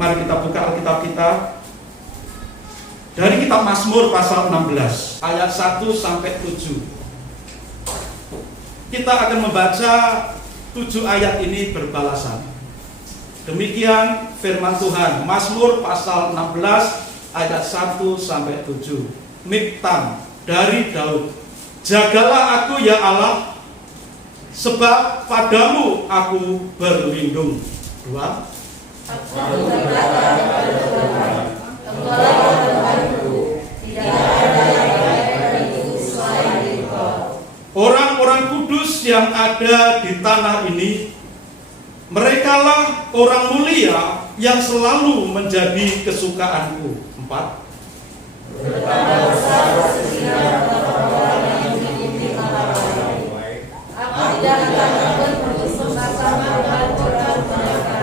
Mari kita buka Alkitab kita dari kitab Mazmur pasal 16 ayat 1 sampai 7. Kita akan membaca 7 ayat ini berbalasan. Demikian firman Tuhan, Mazmur pasal 16 ayat 1 sampai 7. Miktam dari Daud. Jagalah aku ya Allah, sebab padamu aku berlindung. 2. Aku berkata kepada Tuhan, Engkaulah Tuhanku, tidak ada yang baik bagiku selain Engkau. Orang-orang kudus yang ada di tanah ini, merekalah orang mulia yang selalu menjadi kesukaanku. 4. Betapa besar kesetiaan orang-orang yang mengikuti nama baik. Aku tidak akan takut bersama dengan orang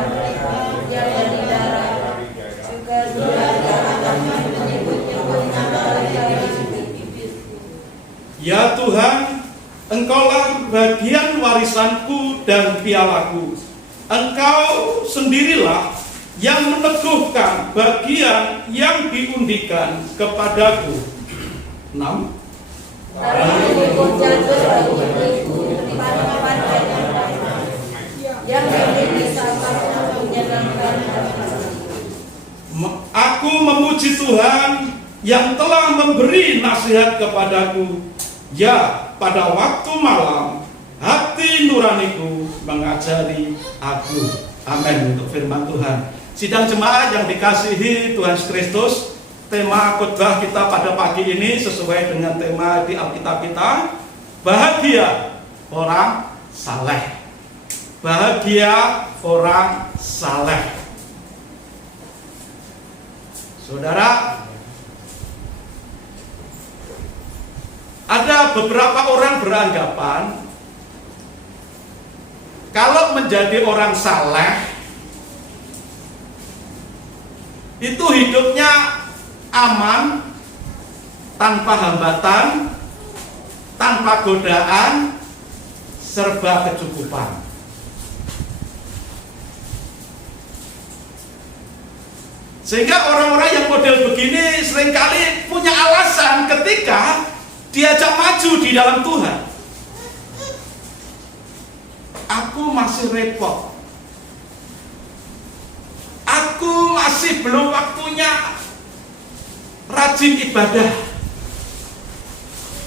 mereka yang di darat. Juga tidak akan menyebut-nyebut nama mereka yang bibirku. Ya Tuhan, Engkaulah bagian warisanku dan pialaku. Engkau sendirilah yang meneguhkan bagian yang diundikan kepadaku. 6. Hari hukum jatuh bagi milikku di pandangan yang bisa menyenangkan hati. Aku memuji Tuhan yang telah memberi nasihat kepadaku. Ya, pada waktu malam hati nuraniku mengajari aku. Amin. Untuk firman Tuhan. Sidang jemaat yang dikasihi Tuhan Yesus Kristus, tema khotbah kita pada pagi ini sesuai dengan tema di Alkitab kita, bahagia orang saleh. Bahagia orang saleh. Saudara, ada beberapa orang beranggapan kalau menjadi orang saleh itu hidupnya aman, tanpa hambatan, tanpa godaan, serba kecukupan. Sehingga orang-orang yang model begini seringkali punya alasan ketika diajak maju di dalam Tuhan. Aku masih repot. Aku masih belum waktunya rajin ibadah.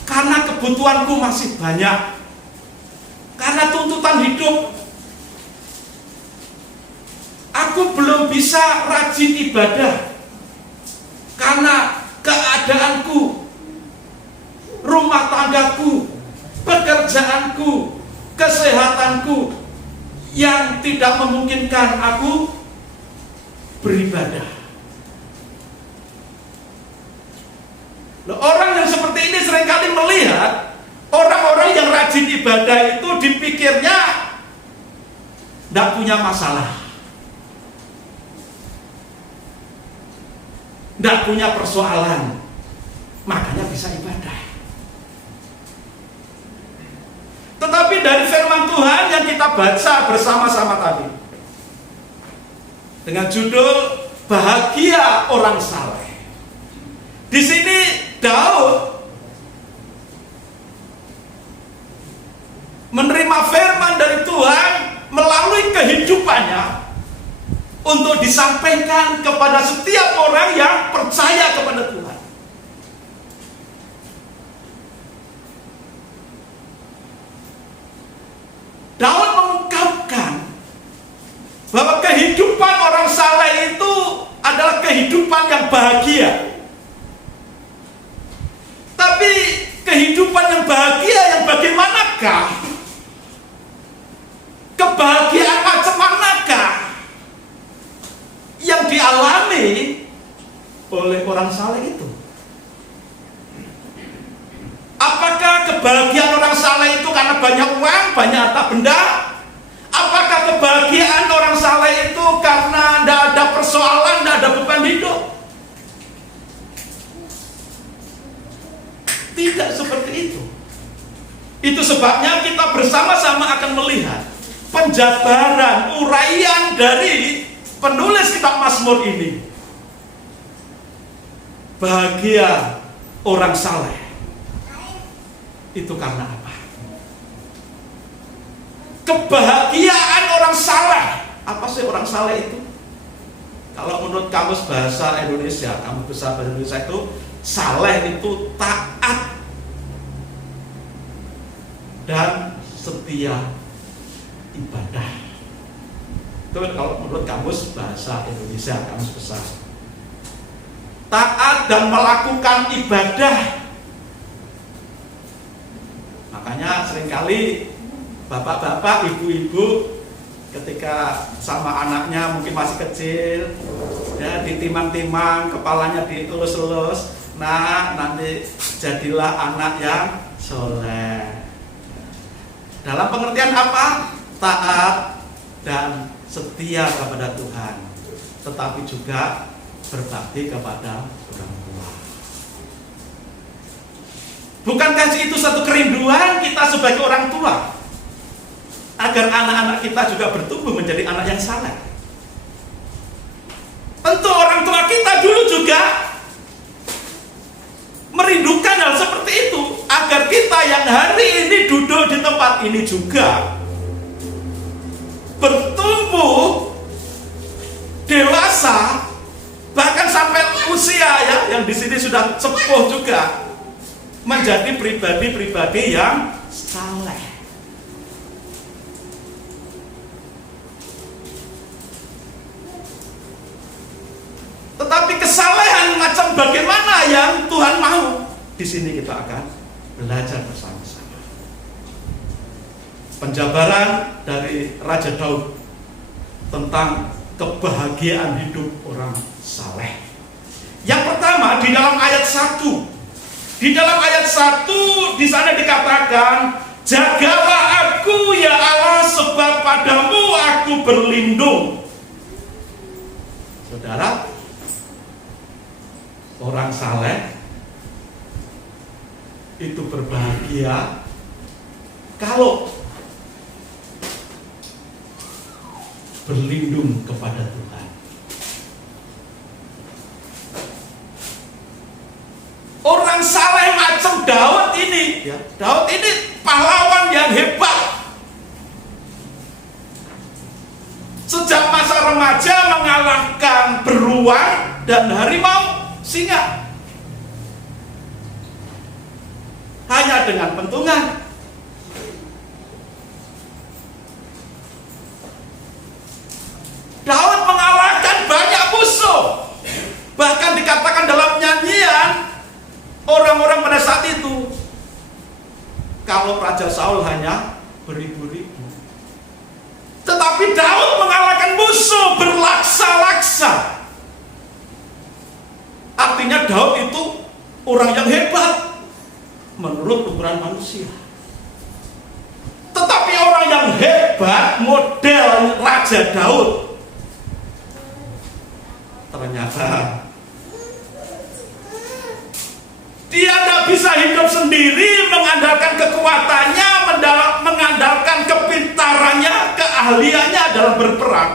Karena kebutuhanku masih banyak. Karena tuntutan hidup. Aku belum bisa rajin ibadah. Karena keadaanku, rumah tanggaku, pekerjaanku, kesehatanku yang tidak memungkinkan aku beribadah. Orang yang seperti ini seringkali melihat orang-orang yang rajin ibadah itu dipikirnya tidak punya masalah, tidak punya persoalan, makanya bisa ibadah. Tetapi dari firman Tuhan yang kita baca bersama-sama tadi, dengan judul bahagia orang saleh. Di sini Daud menerima firman dari Tuhan melalui kehidupannya untuk disampaikan kepada setiap orang yang percaya kepada Tuhan. Daud mengungkapkan bahwa kehidupan orang saleh itu adalah kehidupan yang bahagia. Tapi kehidupan yang bahagia yang bagaimanakah? Kebahagiaan macam manakah yang dialami oleh orang saleh itu? Apakah kebahagiaan orang saleh itu karena banyak uang, banyak harta benda? Apakah kebahagiaan orang saleh itu karena tidak ada persoalan, tidak ada beban hidup? Tidak seperti itu. Itu sebabnya kita bersama-sama akan melihat penjabaran, uraian dari penulis kitab Mazmur ini, bahagia orang saleh. Itu karena apa? Kebahagiaan orang saleh. Apa sih orang saleh itu? Kalau menurut kamus bahasa Indonesia, kamus besar bahasa Indonesia itu, saleh itu taat dan setia ibadah. Itu kalau menurut kamus bahasa Indonesia, kamus besar. Taat dan melakukan ibadah. Makanya seringkali bapak-bapak, ibu-ibu ketika sama anaknya mungkin masih kecil, ya ditimang-timang, kepalanya dielus-elus. Nah, nanti jadilah anak yang soleh. Dalam pengertian apa? Taat dan setia kepada Tuhan, tetapi juga berbakti kepada orang tua. Bukankah itu satu kerinduan kita sebagai orang tua? Agar anak-anak kita juga bertumbuh menjadi anak yang saleh. Tentu orang tua kita dulu juga merindukan hal seperti itu, agar kita yang hari ini duduk di tempat ini juga bertumbuh dewasa, bahkan sampai usia yang di sini sudah sepuh juga, menjadi pribadi-pribadi yang saleh. Tetapi kesalehan macam bagaimana yang Tuhan mau? Di sini kita akan belajar bersama-sama. Penjabaran dari Raja Daud tentang kebahagiaan hidup orang saleh. Yang pertama di dalam ayat 1. Di dalam ayat 1 di sana dikatakan, "Jagalah aku ya Allah, sebab padamu aku berlindung." Saudara, orang saleh itu berbahagia kalau berlindung kepada Tuhan. Orang saleh macam Daud ini, ya, Daud ini pahlawan yang hebat. Sejak masa remaja mengalahkan beruang dan harimau, singa, hanya dengan pentungan. Daud mengalahkan banyak musuh. Bahkan dikatakan dalam nyanyian orang-orang pada saat itu, kalau Raja Saul hanya beribu-ribu, tetapi Daud mengalahkan musuh berlaksa-laksa. Artinya Daud itu orang yang hebat menurut ukuran manusia. Tetapi orang yang hebat model Raja Daud ternyata dia tidak bisa hidup sendiri mengandalkan kekuatannya, mengandalkan kepintarannya, keahliannya dalam berperang.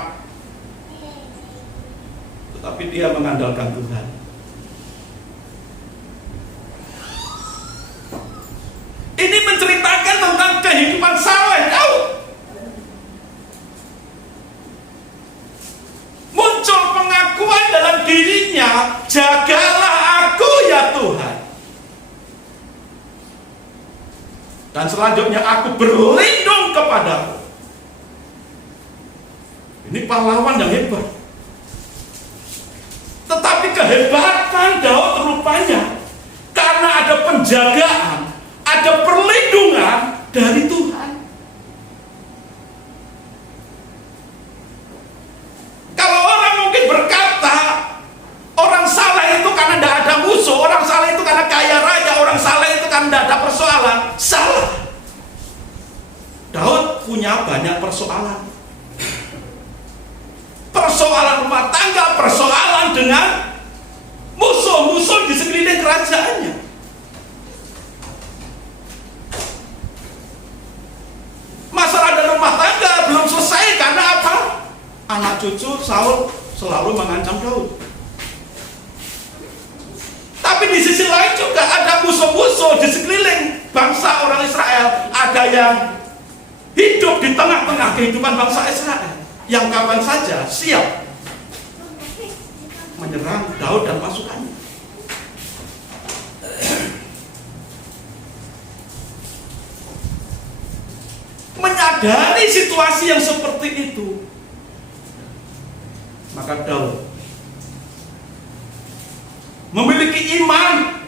Tetapi dia mengandalkan Tuhan. Ini menceritakan tentang kehidupan saleh Daud. Muncul pengakuan dalam dirinya, "Jagalah aku ya Tuhan." Dan selanjutnya, "Aku berlindung kepadamu." Ini pahlawan yang hebat. Tetapi kehebatan Daud rupanya karena ada penjagaan, ada perlindungan dari Tuhan. Kalau orang mungkin berkata, orang saleh itu karena tidak ada musuh, orang saleh itu karena kaya raya, orang saleh itu karena tidak ada persoalan. Salah. Daud punya banyak persoalan. Persoalan rumah tangga, persoalan dengan musuh-musuh di sekeliling kerajaannya. Masalah dalam rumah tangga belum selesai karena apa? Anak cucu Saul selalu mengancam Daud. Tapi di sisi lain juga ada musuh-musuh di sekeliling bangsa orang Israel. Ada yang hidup di tengah-tengah kehidupan bangsa Israel, yang kapan saja siap menyerang Daud dan pasukannya. Menyadari situasi yang seperti itu, maka Daud memiliki iman.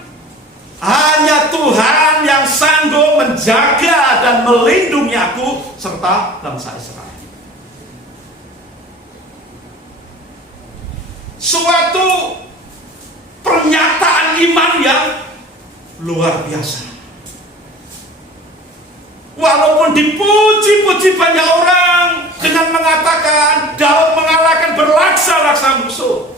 Hanya Tuhan yang sanggup menjaga dan melindungi aku serta bangsa Israel. Suatu pernyataan iman yang luar biasa. Walaupun dipuji-puji banyak orang dengan mengatakan Daud mengalahkan berlaksa-laksa musuh.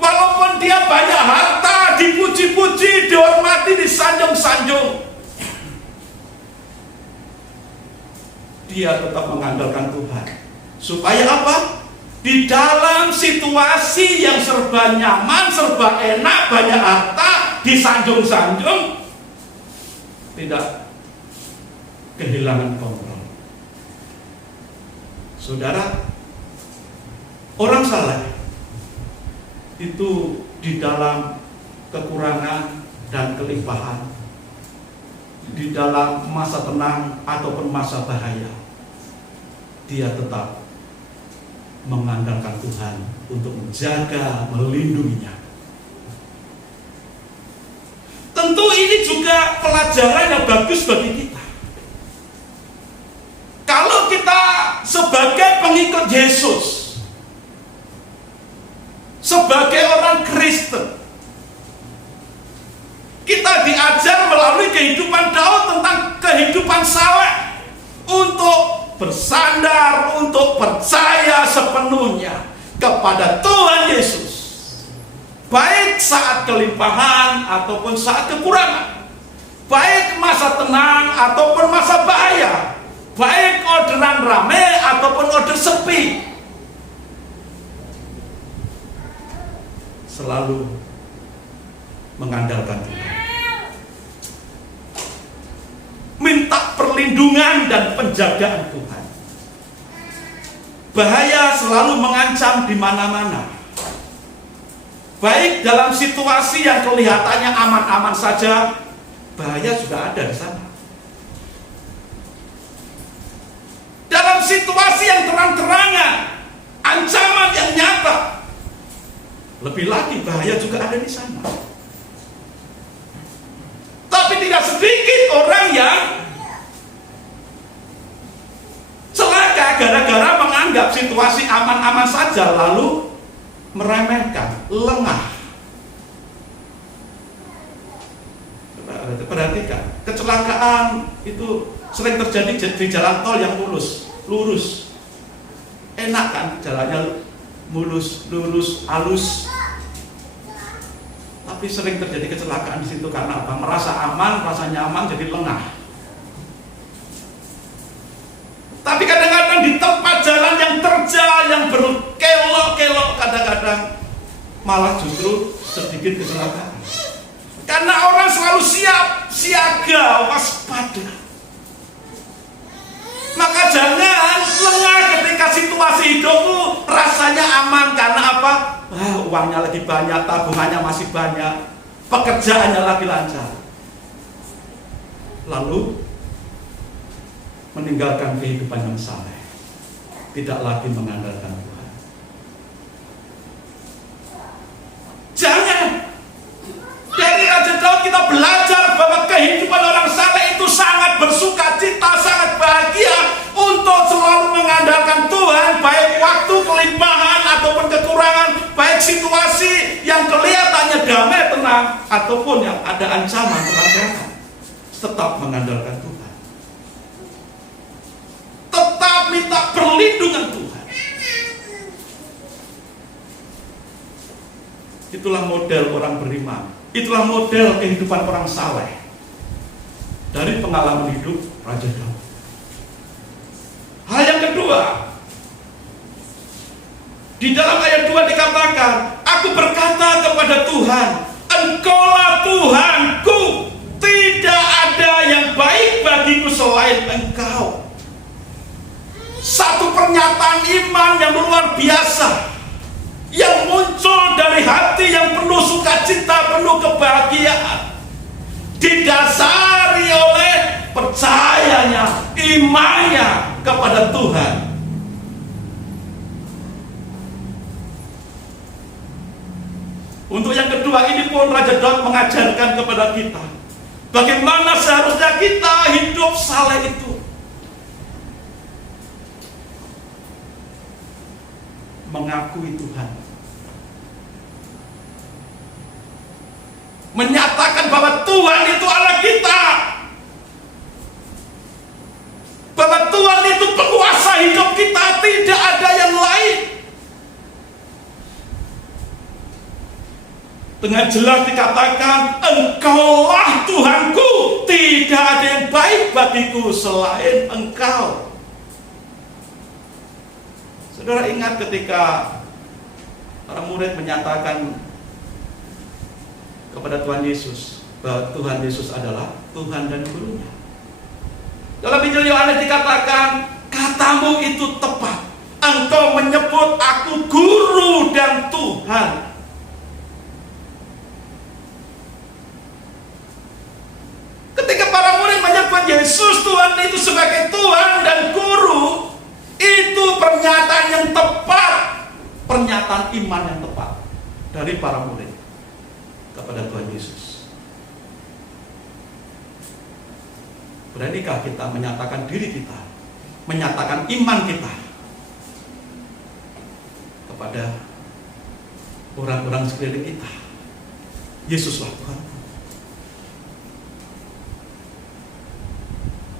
Walaupun dia banyak harta, dipuji-puji, dihormati, disanjung-sanjung, dia tetap mengandalkan Tuhan. Supaya apa? Di dalam situasi yang serba nyaman, serba enak, banyak harta, disanjung-sanjung, tidak kehilangan kontrol. Saudara, orang saleh itu di dalam kekurangan dan kelimpahan, di dalam masa tenang ataupun masa bahaya, dia tetap mengandalkan Tuhan untuk menjaga, melindunginya. Tentu ini juga pelajaran yang bagus bagi kita. Kalau kita sebagai pengikut Yesus, sebagai orang Kristen, kita diajar melalui kehidupan Daud tentang kehidupan saleh untuk bersandar, untuk percaya sepenuhnya kepada Tuhan Yesus, baik saat kelimpahan ataupun saat kekurangan, baik masa tenang ataupun masa bahaya, baik orderan ramai ataupun order sepi. Selalu mengandalkan Tuhan, minta perlindungan dan penjagaan Tuhan. Bahaya selalu mengancam di mana-mana, baik dalam situasi yang kelihatannya aman-aman saja, bahaya juga ada di sana. Dalam situasi yang terang-terangan, ancaman yang nyata, lebih lagi bahaya juga ada di sana. Tapi tidak sedikit orang yang celaka gara-gara menganggap situasi aman-aman saja lalu meremehkan, lengah. Perhatikan, kecelakaan itu sering terjadi di jalan tol yang lurus. Enak kan jalannya mulus, lurus, halus. Tapi sering terjadi kecelakaan di situ karena apa? Merasa aman, merasa nyaman, jadi lengah. Tapi kadang-kadang di tempat jalan yang terjal, yang berkelok-kelok, kadang-kadang malah justru sedikit kecelakaan. Karena orang selalu siap, siaga, waspada. Maka jangan lengah ketika situasi hidupmu rasanya aman. Karena apa? Uangnya lagi banyak, tabungannya masih banyak, pekerjaannya lagi lancar. Lalu meninggalkan kehidupan yang saleh, tidak lagi mengandalkan Tuhan. Jangan. Dari Raja Daud kita belajar bahwa kehidupan orang saleh itu sangat bersuka cita, sangat bahagia untuk selalu mengandalkan Tuhan, baik waktu kelimpahan ataupun kekurangan, baik situasi yang kelihatannya damai tenang ataupun yang ada ancaman terang-terangan, tetap mengandalkan Tuhan, tetap minta perlindungan Tuhan. Itulah model orang beriman, itulah model kehidupan orang saleh dari pengalaman hidup Raja Daud. Hal yang kedua, Di dalam ayat 2 dikatakan, aku berkata kepada Tuhan, Engkaulah Tuhanku, tidak ada yang baik bagiku selain Engkau. Satu pernyataan iman yang luar biasa, yang muncul dari hati yang penuh sukacita, penuh kebahagiaan, didasari oleh percayanya, imannya kepada Tuhan. Untuk yang kedua ini pun Raja Daud mengajarkan kepada kita bagaimana seharusnya kita hidup saleh itu. Mengakui Tuhan, menyatakan bahwa Tuhan itu Allah kita, bahwa Tuhan itu penguasa hidup kita, tidak ada yang lain. Dengan jelas dikatakan, Engkaulah Tuhanku, tidak ada yang baik bagiku selain Engkau. Saudara ingat ketika para murid menyatakan kepada Tuhan Yesus bahwa Tuhan Yesus adalah Tuhan dan Gurunya. Dalam Injil Yohanes dikatakan, katamu itu tepat. Engkau menyebut aku Guru dan Tuhan. Ketika para murid menyebut Yesus Tuhan itu sebagai Tuhan dan Guru, itu pernyataan yang tepat, pernyataan iman yang tepat dari para murid kepada Tuhan Yesus. Beranikah kita menyatakan diri kita, menyatakan iman kita kepada orang-orang sekeliling kita? Yesuslah Tuhan.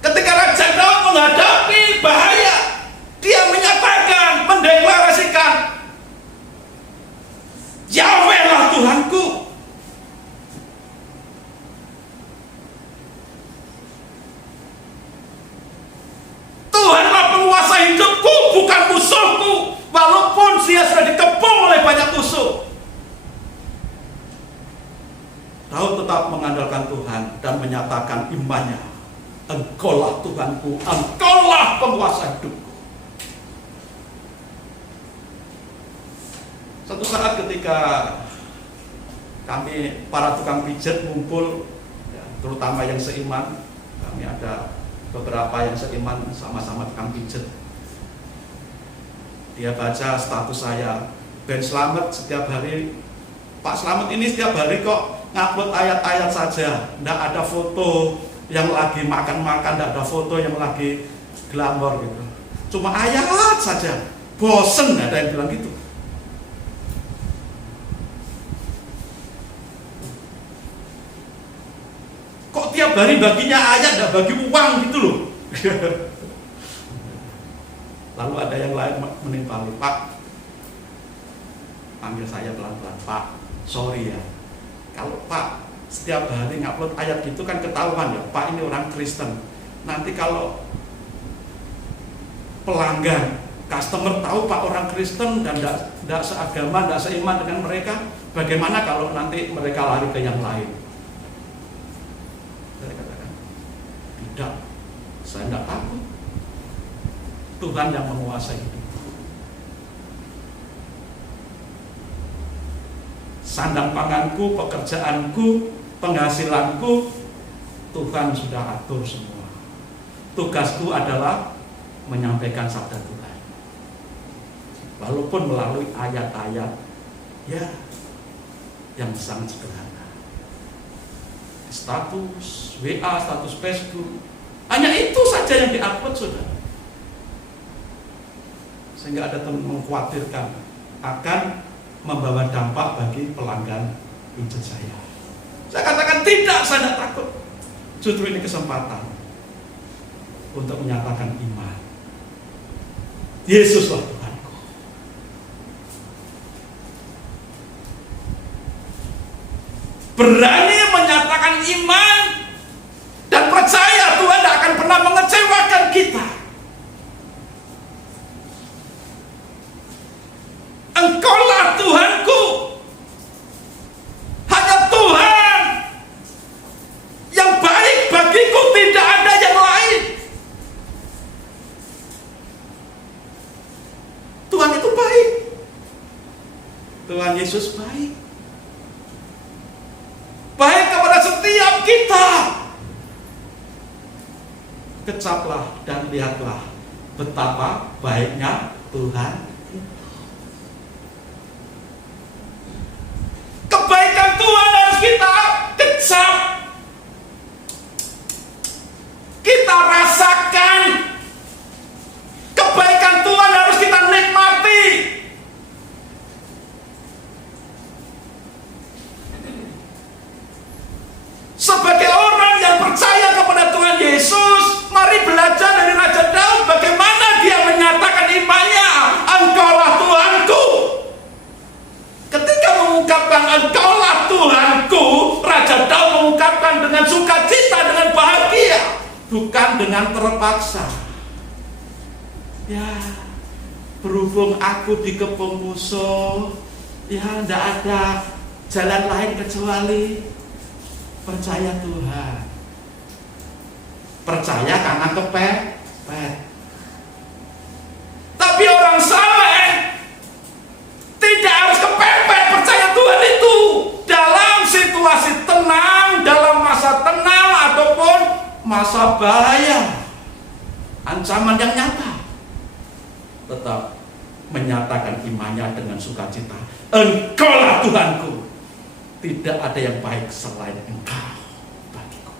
Ketika Raja Daud menghadapi bahaya, dia menyatakan, mendeklarasikan, Yahweh-lah Tuhanku. Tuhanlah penguasa hidupku, bukan musuhku, walaupun dia sudah dikepung oleh banyak musuh. Daud tetap mengandalkan Tuhan dan menyatakan imannya, Engkaulah Tuhanku, Engkaulah penguasa hidupku. Satu saat ketika kami para tukang pijat ngumpul, ya, terutama yang seiman, kami ada beberapa yang seiman sama-sama tukang pijat. Dia baca status saya, Ben Slamet setiap hari, Pak Slamet ini setiap hari kok ngupload ayat-ayat saja, tidak ada foto yang lagi makan-makan, tidak ada foto yang lagi glamor gitu. Cuma ayat saja, bosen, ada yang bilang gitu. Kok tiap hari baginya ayat, tidak bagi uang gitu loh. Lalu ada yang lain menimpali, Pak, panggil saya pelan-pelan, Pak, sorry ya, kalau Pak setiap hari ngupload ayat gitu kan ketahuan ya, Pak ini orang Kristen. Nanti kalau pelanggan, customer tahu Pak orang Kristen dan tidak seagama, tidak seiman dengan mereka, bagaimana kalau nanti mereka lari ke yang lain? Saya katakan, tidak, saya tidak takut. Tuhan yang menguasai hidup. Sandang panganku, pekerjaanku, penghasilanku, Tuhan sudah atur semua. Tugasku adalah menyampaikan sabda Tuhan. Walaupun melalui ayat-ayat ya yang sangat sederhana. Status WA, status Facebook, hanya itu saja yang diupload sudah. Sehingga ada teman mengkhawatirkan akan membawa dampak bagi pelanggan pijat saya. Saya katakan tidak, saya tidak takut. Justru ini kesempatan untuk menyatakan iman. Yesuslah Tuhanku. Berani menyatakan iman dan percaya Tuhan tidak akan pernah mengecewakan kita. Tuhan Yesus baik. Baik kepada setiap kita. Kecaplah dan lihatlah betapa baiknya Tuhan. Kebaikan Tuhan harus kita kecap. Kita rasakan. Kebaikan Tuhan harus kita nikmati. Sebagai orang yang percaya kepada Tuhan Yesus, mari belajar dari Raja Daud bagaimana dia menyatakan imannya. Engkaulah Tuhanku. Ketika mengungkapkan Engkaulah Tuhanku, Raja Daud mengungkapkan dengan sukacita, dengan bahagia, bukan dengan terpaksa. Ya, berhubung aku dikepung musuh, ya tidak ada jalan lain kecuali percaya Tuhan. Percaya karena kepepet. Tapi orang saleh tidak harus kepepet percaya Tuhan itu. Dalam situasi tenang, dalam masa tenang ataupun masa bahaya, ancaman yang nyata, tetap menyatakan imannya dengan sukacita. Engkaulah Tuhanku. Tidak ada yang baik selain Engkau bagiku.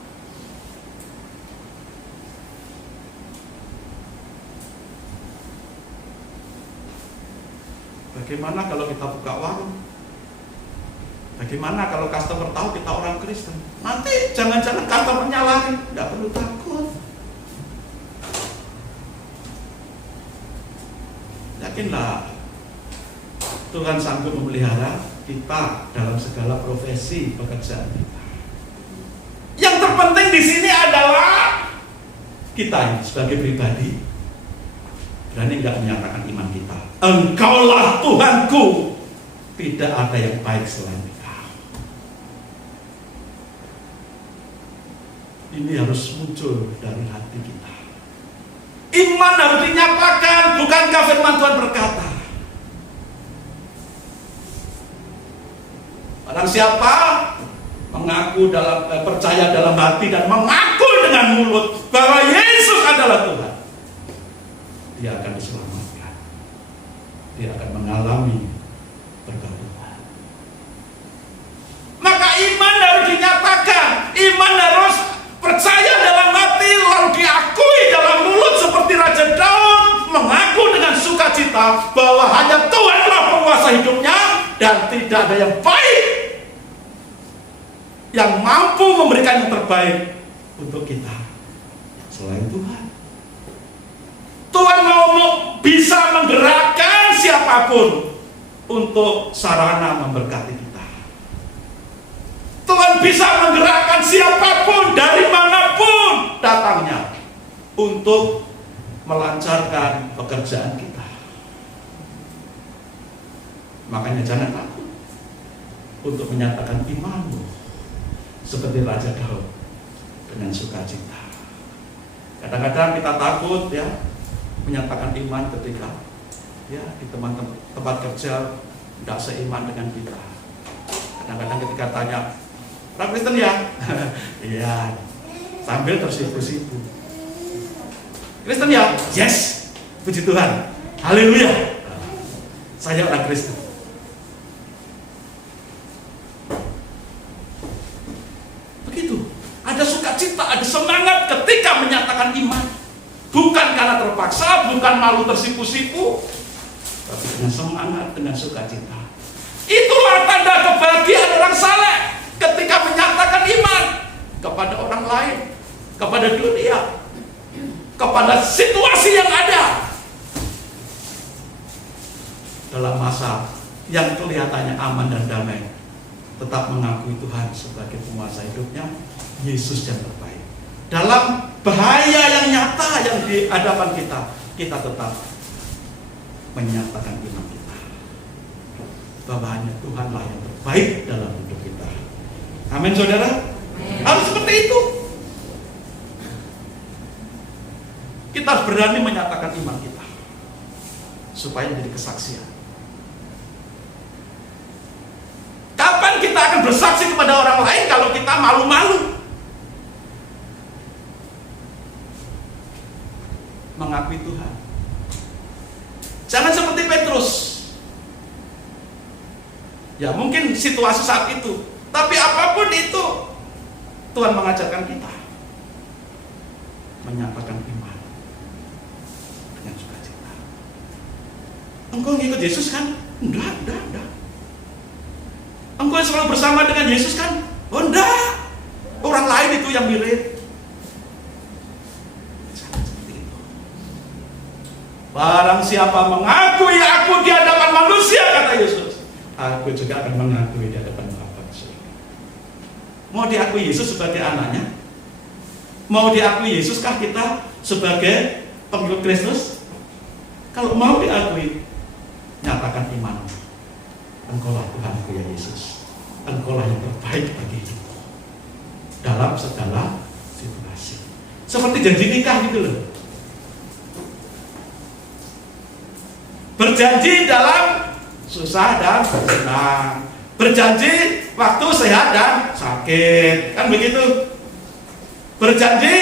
Bagaimana kalau kita buka warung? Bagaimana kalau customer tahu kita orang Kristen? Nanti jangan-jangan customernya lari. Tidak perlu takut. Yakinlah Tuhan sanggup memelihara kita dalam segala profesi pekerjaan kita. Yang terpenting di sini adalah kita sebagai pribadi berani nggak menyatakan iman kita. Engkaulah Tuhanku. Tidak ada yang baik selain Engkau. Ini harus muncul dari hati kita. Iman harus dinyatakan. Bukankah firman Tuhan berkata, barang siapa mengaku percaya dalam hati dan mengaku dengan mulut bahwa Yesus adalah Tuhan, dia akan diselamatkan. Dia akan mengalami berkat Tuhan. Maka iman harus dinyatakan. Iman harus percaya dalam hati lalu diakui dalam mulut seperti Raja Daud mengaku dengan sukacita bahwa hanya Tuhanlah penguasa hidupnya dan tidak ada yang baik yang mampu memberikan yang terbaik untuk kita selain Tuhan. Tuhan mau bisa menggerakkan siapapun untuk sarana memberkati kita. Tuhan bisa menggerakkan siapapun dari manapun datangnya untuk melancarkan pekerjaan kita. Makanya jangan takut untuk menyatakan imanmu seperti Raja Daud dengan sukacita. Kadang-kadang kita takut ya menyatakan iman ketika ya di tempat kerja tidak seiman dengan kita. Kadang-kadang ketika tanya, orang Kristen ya? Iya, sambil tersipu-sipu. Kristen ya? Yes, puji Tuhan, haleluya, saya orang Kristen. Ada sukacita, ada semangat ketika menyatakan iman. Bukan karena terpaksa, bukan malu tersipu-sipu, tapi dengan semangat, dengan sukacita. Itulah tanda kebahagiaan orang saleh ketika menyatakan iman kepada orang lain, kepada dunia, kepada situasi yang ada. Dalam masa yang kelihatannya aman dan damai, tetap mengakui Tuhan sebagai penguasa hidupnya, Yesus yang terbaik. Dalam bahaya yang nyata yang di hadapan kita, kita tetap menyatakan iman kita bahwa hanya Tuhanlah yang terbaik dalam hidup kita. Amin, saudara. Amin. Harus seperti itu. Kita harus berani menyatakan iman kita supaya menjadi kesaksian. bersaksi kepada orang lain kalau kita malu-malu mengakui Tuhan. Jangan seperti Petrus. Ya mungkin situasi saat itu, tapi apapun itu Tuhan mengajarkan kita menyatakan iman dengan sukacita. Engkau ngikut Yesus kan? Enggak. Engkau selalu bersama dengan Yesus kan? Oh enggak. Orang lain itu yang mirip. Jangan seperti itu. Barang siapa mengakui aku di hadapan manusia, kata Yesus, aku juga akan mengakui di hadapan Bapa di surga. Mau diakui Yesus sebagai anaknya? Mau diakui Yesuskah kita sebagai pengikut Kristus? Kalau mau diakui, nyatakan iman. Engkaulah Tuhanku ya Yesus. Engkaulah yang terbaik bagi hidupku dalam segala situasi. Seperti janji nikah gitu loh. Berjanji dalam susah dan senang. Berjanji waktu sehat dan sakit. Kan begitu. Berjanji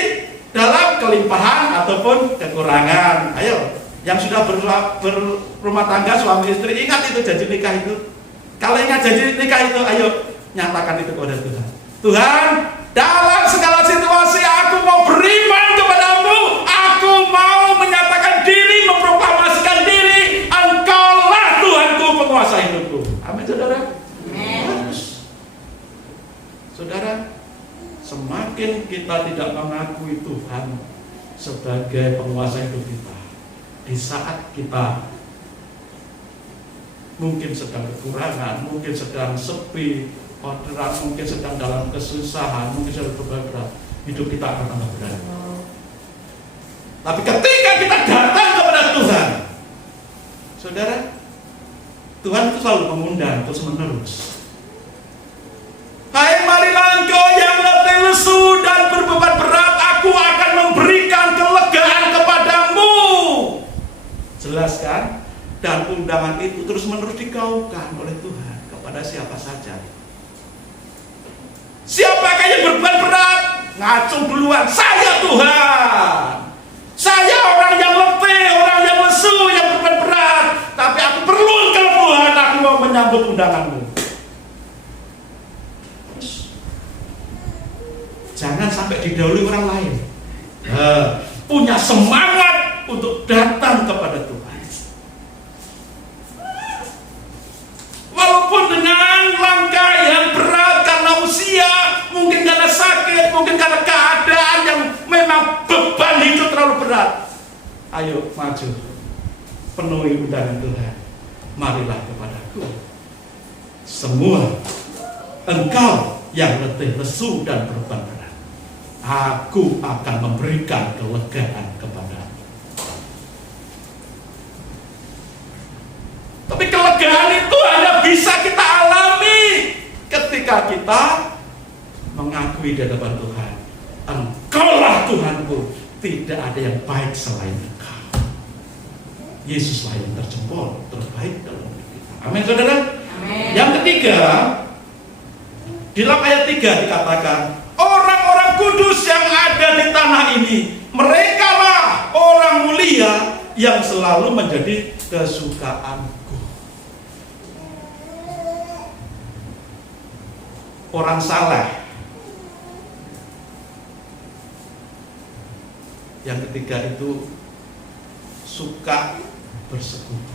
dalam kelimpahan ataupun kekurangan. Ayo, yang sudah berumah tangga suami istri, ingat itu janji nikah itu. Kalau ingat janji nikah itu, ayo nyatakan itu kepada Tuhan. Tuhan, dalam segala situasi aku mau beriman kepadamu. Aku mau menyatakan diri, memproklamasikan diri. Engkaulah Tuhanku, penguasa hidupku. Amin, saudara. Amin. Saudara, semakin kita tidak mengakui Tuhan sebagai penguasa hidup kita, di saat kita mungkin sedang kekurangan, mungkin sedang sepi, orderan, mungkin sedang dalam kesusahan, mungkin sedang berat, hidup kita akan tambah berat. Tapi ketika kita datang kepada Tuhan, saudara, Tuhan itu selalu mengundang terus menerus. Hai, marilah engkau yang letih lesu dan berbeban berat, aku akan memberikan kelegaan kepadamu. Jelas kan? Dan undangan itu terus-menerus digaungkan oleh Tuhan kepada siapa saja. Siapakah yang berbeban berat? Ngacung duluan, saya Tuhan. Saya orang yang letih, orang yang lesu, yang berbeban berat. Tapi aku perlu engkau Tuhan, aku mau menyambut undanganmu. Jangan sampai didahului orang lain. Punya semangat untuk datang kepada Tuhan. Walaupun dengan langkah yang berat karena usia, mungkin karena sakit, mungkin karena keadaan yang memang beban hidup terlalu berat. Ayo maju, penuhi undangan Tuhan. Marilah kepadaku, semua engkau yang letih, lesu dan berbeban berat. Aku akan memberikan kelegaan kepadamu. Tapi kelegaan itu hanya bisa kita alami ketika kita mengakui di hadapan Tuhan, Engkaulah Tuhanku, tidak ada yang baik selain Engkau. Yesuslah yang terjempol, terbaik dalam hidup kita. Amin, saudara. Amin. Yang ketiga, di dalam ayat 3 dikatakan, orang-orang kudus yang ada di tanah ini, merekalah orang mulia yang selalu menjadi kesukaanku. Orang saleh. Yang ketiga itu suka bersekutu.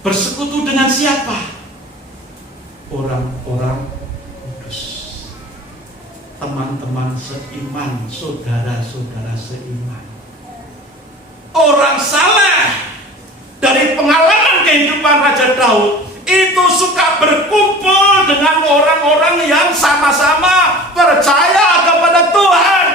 Bersekutu dengan siapa? Orang-orang kudus. Teman-teman seiman, saudara-saudara seiman. Orang saleh. Dari pengalaman kehidupan Raja Daud, itu suka berkumpul dengan orang-orang yang sama-sama percaya kepada Tuhan.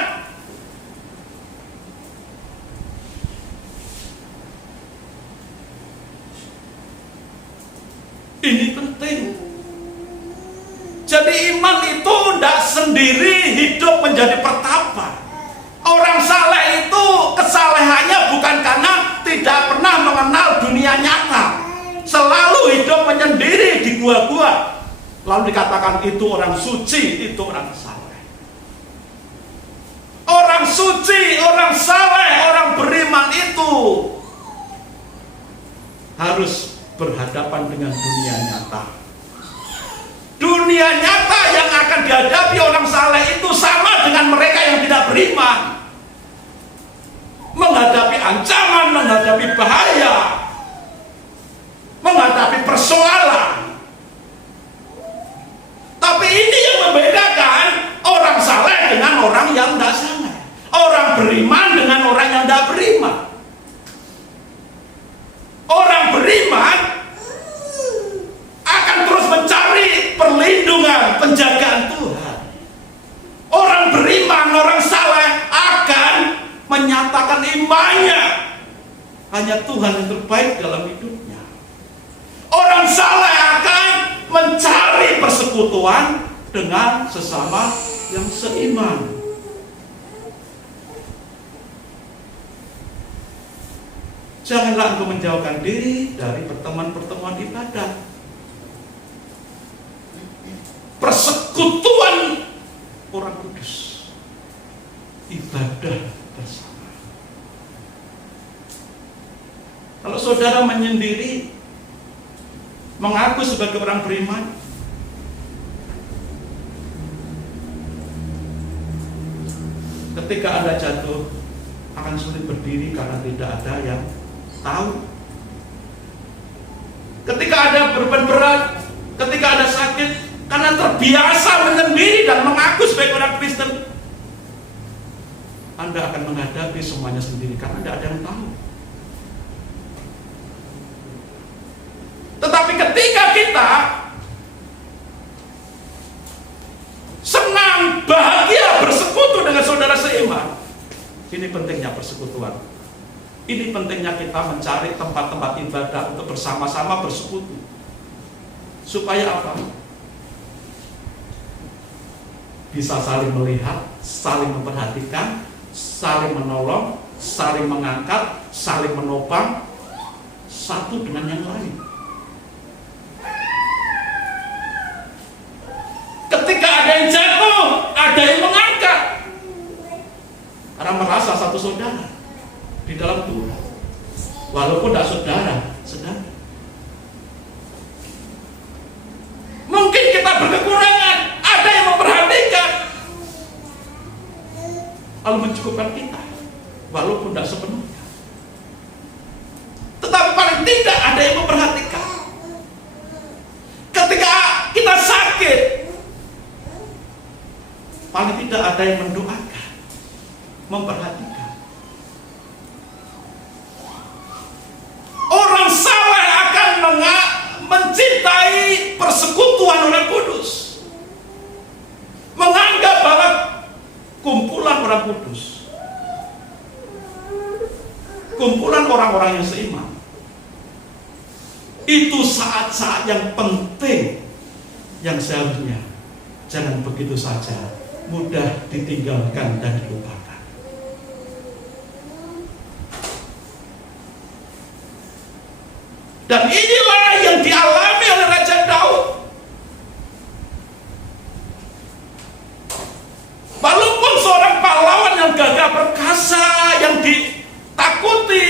Ini penting. Jadi iman itu tidak sendiri hidup menjadi pertapa. Orang saleh itu kesalehannya bukan karena tidak pernah mengenal dunia nyata, selalu hidup gua-gua, lalu dikatakan itu orang suci, itu orang saleh. Orang suci, orang saleh, orang beriman itu harus berhadapan dengan dunia nyata. Dunia nyata yang akan dihadapi orang saleh itu sama dengan mereka yang tidak beriman. Menghadapi ancaman, menghadapi bahaya, menghadapi persoalan. Tapi ini yang membedakan orang saleh dengan orang yang tidak saleh, orang beriman dengan orang yang tidak beriman. Orang beriman akan terus mencari perlindungan, penjagaan Tuhan. Orang beriman, orang saleh akan menyatakan imannya. Hanya Tuhan yang terbaik dalam hidupnya. Orang saleh akan mencari persekutuan dengan sesama yang seiman. Janganlah engkau menjauhkan diri dari pertemuan-pertemuan ibadah. Persekutuan orang kudus, ibadah bersama. Kalau saudara menyendiri, mengaku sebagai orang beriman, ketika Anda jatuh akan sulit berdiri karena tidak ada yang tahu. Ketika Anda beban berat, ketika Anda sakit, karena terbiasa menyendiri dan mengaku sebagai orang Kristen, Anda akan menghadapi semuanya sendiri karena tidak ada yang tahu. Tetapi ketika kita senang, bahagia bersekutu dengan saudara seiman, ini pentingnya persekutuan. Ini pentingnya kita mencari tempat-tempat ibadah untuk bersama-sama bersekutu. Supaya apa? Bisa saling melihat, saling memperhatikan, saling menolong, saling mengangkat, saling menopang satu dengan yang lain. Ketika ada yang jatuh, ada yang mengangkat. Karena merasa satu saudara di dalam Tuhan, walaupun tidak saudara. Mungkin kita berkekurangan, ada yang memperhatikan, lalu mencukupkan kita, walaupun tidak sepenuhnya. Tetapi paling tidak ada yang memperhatikan. Ketika kita sakit, paling tidak ada yang mendoakan, memperhatikan. Orang saleh akan mencintai persekutuan orang kudus, menganggap bahwa kumpulan orang kudus, kumpulan orang-orang yang seiman, itu saat-saat yang penting yang seharusnya jangan begitu saja mudah ditinggalkan dan dilupakan. Dan inilah yang dialami oleh Raja Daud. Walaupun seorang pahlawan yang gagah perkasa, yang ditakuti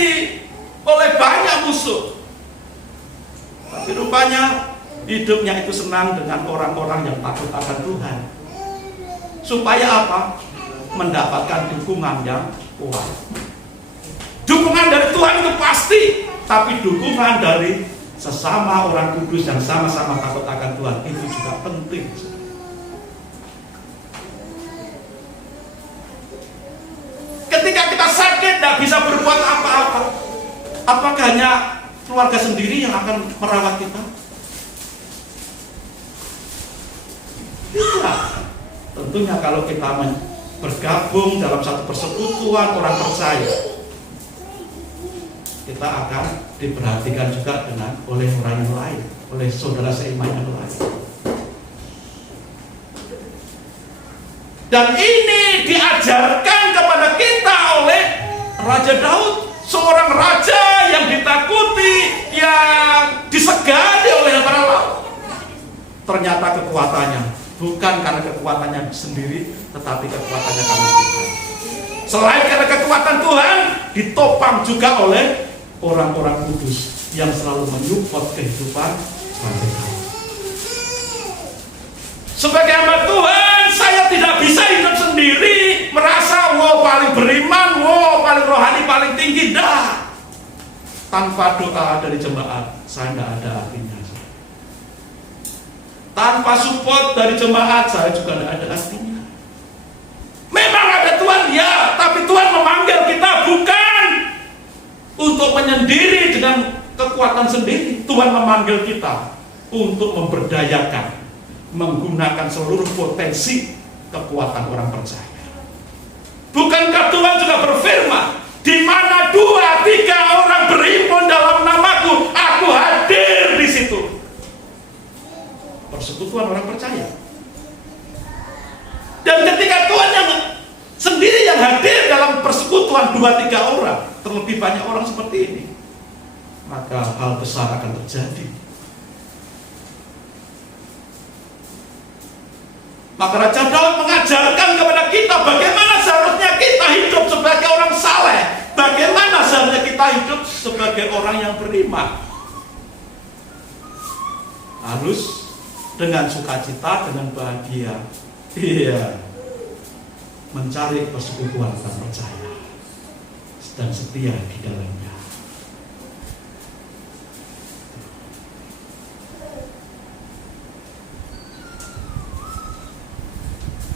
oleh banyak musuh, tapi rupanya hidupnya itu senang dengan orang-orang yang takut akan Tuhan. Supaya apa? Mendapatkan dukungan yang kuat. Dukungan dari Tuhan itu pasti, tapi dukungan dari sesama orang kudus yang sama-sama takut akan Tuhan itu juga penting. Ketika kita sakit, tidak bisa berbuat apa-apa, apakah hanya keluarga sendiri yang akan merawat kita? Tidak. Tentunya kalau kita bergabung dalam satu persekutuan orang percaya, kita akan diperhatikan juga oleh orang yang lain, oleh saudara seiman yang lain. Dan ini diajarkan kepada kita oleh Raja Daud, seorang raja yang ditakuti, yang disegani oleh para laut. ternyata kekuatannya bukan karena kekuatannya sendiri, tetapi kekuatannya karena Tuhan. Selain karena kekuatan Tuhan, ditopang juga oleh orang-orang kudus yang selalu menyupport kehidupan mereka. Sebagai hamba Tuhan, saya tidak bisa hidup sendiri, merasa paling beriman, paling rohani, paling tinggi. Dah. Tanpa doa dari jemaat, saya tidak ada artinya. Tanpa support dari jemaat, saya juga tidak ada artinya. Memang ada Tuhan, ya, tapi Tuhan memanggil kita bukan untuk menyendiri dengan kekuatan sendiri. Tuhan memanggil kita untuk memberdayakan, menggunakan seluruh potensi kekuatan orang percaya. Bukankah Tuhan juga berfirman, di mana 2-3 orang berhimpun dalam namaku, aku hadir di situ. Persekutuan orang percaya. Dan ketika Tuhan yang sendiri yang hadir dalam persekutuan 2-3 orang, terlebih banyak orang seperti ini, maka hal besar akan terjadi. Maka Raja Daud mengajarkan kepada kita bagaimana seharusnya kita hidup sebagai orang saleh, bagaimana seharusnya kita hidup sebagai orang yang beriman. Harus dengan sukacita, dengan bahagia. Iya. Mencari persekutuan dan percaya dan setia di dalamnya.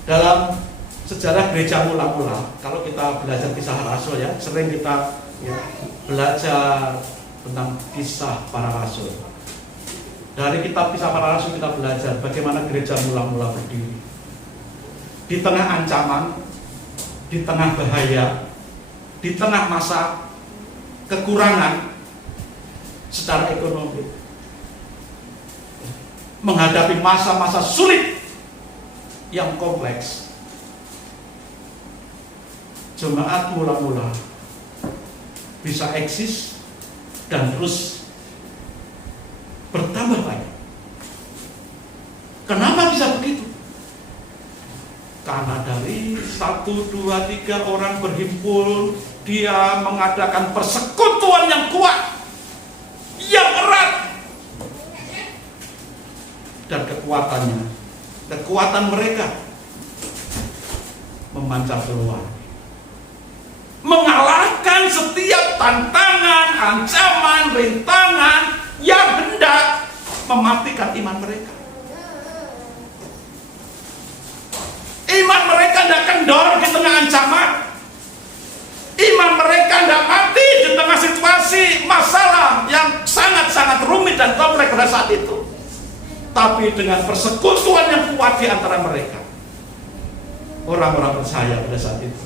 Dalam sejarah gereja mula-mula, kalau kita belajar kisah rasul ya, sering kita belajar tentang kisah para rasul. Dari kitab kisah para rasul kita belajar bagaimana gereja mula-mula berdiri. Di tengah ancaman, di tengah bahaya, di tengah masa kekurangan secara ekonomi, menghadapi masa-masa sulit yang kompleks, jemaat mula-mula bisa eksis dan terus bertambah banyak. Kenapa bisa begitu? Karena dari 1, 2, 3 orang berhimpun, dia mengadakan persekutuan yang kuat, yang erat, dan kekuatan mereka memancar keluar, mengalahkan setiap tantangan, ancaman, rintangan yang hendak mematikan iman mereka. Iman mereka tidak kendor di tengah ancaman. Iman mereka tidak mati di tengah situasi masalah yang sangat-sangat rumit dan kompleks pada saat itu. Tapi dengan persekutuan yang kuat di antara mereka, orang-orang percaya pada saat itu,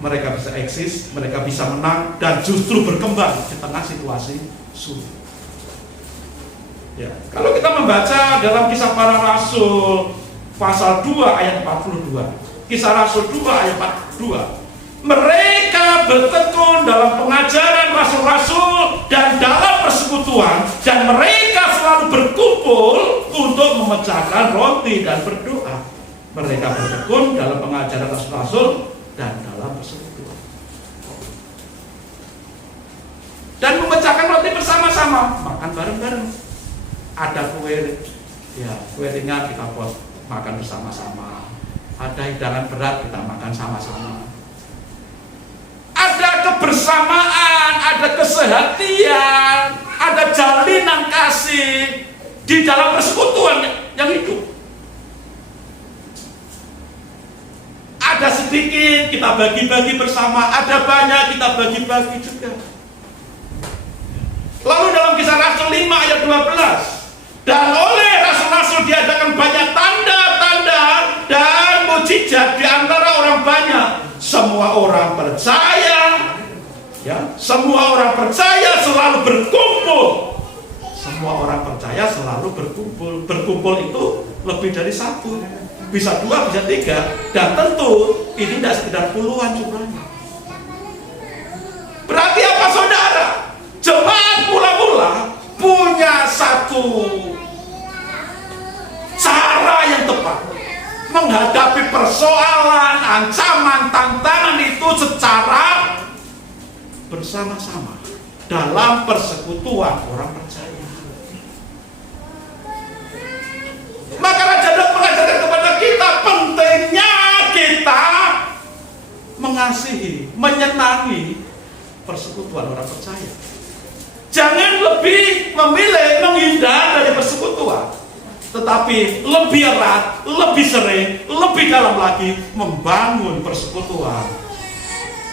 mereka bisa eksis, mereka bisa menang, dan justru berkembang di tengah situasi sulit. Ya, kalau kita membaca dalam kisah para rasul pasal 2 ayat 42, kisah rasul 2 ayat 42, mereka bertekun dalam pengajaran rasul-rasul dan dalam persekutuan, dan mereka selalu berkumpul untuk memecahkan roti dan berdoa. Mereka bertekun dalam pengajaran rasul-rasul dan dalam persekutuan, dan memecahkan roti bersama-sama, makan bareng-bareng. Ada kue ringan kita buat makan bersama-sama, ada hidangan berat kita makan sama-sama. Ada kebersamaan, ada kesehatian, ada jalinan kasih di dalam persekutuan yang hidup. Ada sedikit kita bagi-bagi bersama, ada banyak kita bagi-bagi juga. Lalu dalam kisah Rasul 5 ayat 12, dan oleh rasul-rasul diadakan banyak tanda-tanda dan mukjizat di antara orang banyak. Semua orang percaya, semua orang percaya selalu berkumpul. Semua orang percaya selalu berkumpul. Berkumpul itu lebih dari satu, bisa 2, bisa 3, dan tentu ini tidak sekedar puluhan jumlahnya. Berarti apa saudara? Jemaat mula-mula punya satu ancaman, tantangan itu secara bersama-sama dalam persekutuan orang percaya. Maka Raja Daud mengajarkan kepada kita pentingnya kita mengasihi, menyenangi persekutuan orang percaya. Jangan lebih memilih menghindar dari persekutuan, tetapi lebih erat, lebih sering, lebih dalam lagi membangun persekutuan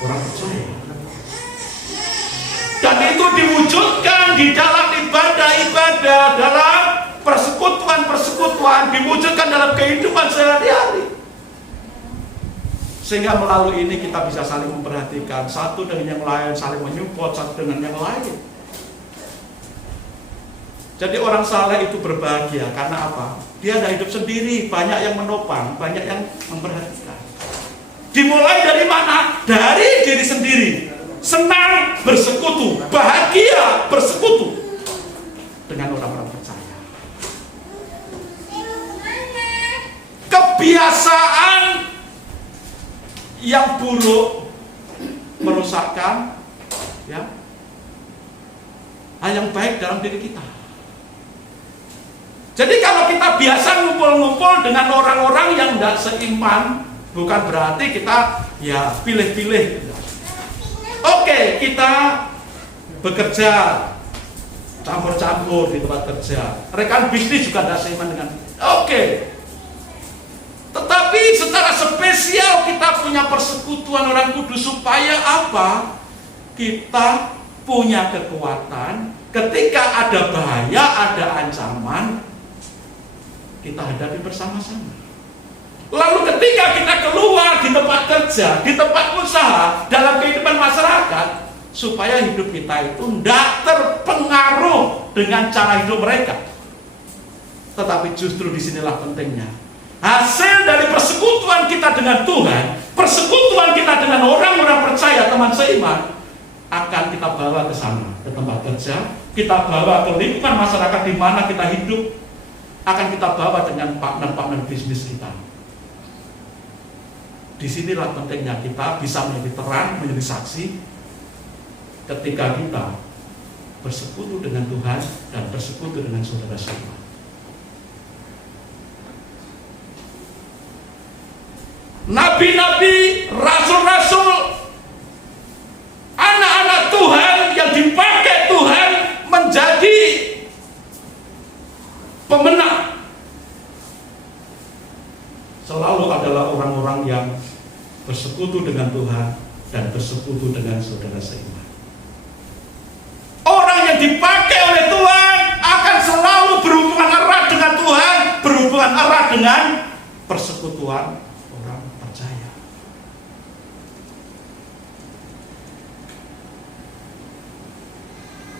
orang percaya. Dan itu diwujudkan di dalam ibadah-ibadah, dalam persekutuan-persekutuan, diwujudkan dalam kehidupan sehari-hari. Sehingga melalui ini kita bisa saling memperhatikan satu dengan yang lain, saling menyupport satu dengan yang lain. Jadi orang saleh itu berbahagia karena apa? Dia tidak hidup sendiri, banyak yang menopang, banyak yang memperhatikan. Dimulai dari mana? Dari diri sendiri. Senang bersekutu, bahagia bersekutu dengan orang-orang percaya. Kebiasaan yang buruk merusakkan ya hal yang baik dalam diri kita. Jadi kalau kita biasa ngumpul-ngumpul dengan orang-orang yang tidak seiman, bukan berarti kita ya pilih-pilih. Oke, kita bekerja campur-campur di tempat kerja. Rekan bisnis juga tidak seiman dengan. Oke. Tetapi secara spesial kita punya persekutuan orang kudus supaya apa? Kita punya kekuatan ketika ada bahaya, ada ancaman, kita hadapi bersama-sama. Lalu ketika kita keluar di tempat kerja, di tempat usaha, dalam kehidupan masyarakat, supaya hidup kita itu tidak terpengaruh dengan cara hidup mereka. Tetapi justru disinilah pentingnya. Hasil dari persekutuan kita dengan Tuhan, persekutuan kita dengan orang-orang percaya, teman seiman, akan kita bawa ke sana, ke tempat kerja, kita bawa ke lingkungan masyarakat di mana kita hidup, akan kita bawa dengan partner-partner bisnis kita. Disinilah pentingnya kita bisa menjadi terang, menjadi saksi ketika kita bersekutu dengan Tuhan dan bersekutu dengan saudara-saudara. Nabi-nabi, rasul-rasul, anak-anak Tuhan yang dipakai Tuhan menjadi pemenang selalu adalah orang-orang yang bersekutu dengan Tuhan dan bersekutu dengan saudara seiman. Orang yang dipakai oleh Tuhan akan selalu berhubungan erat dengan Tuhan, berhubungan erat dengan persekutuan orang percaya.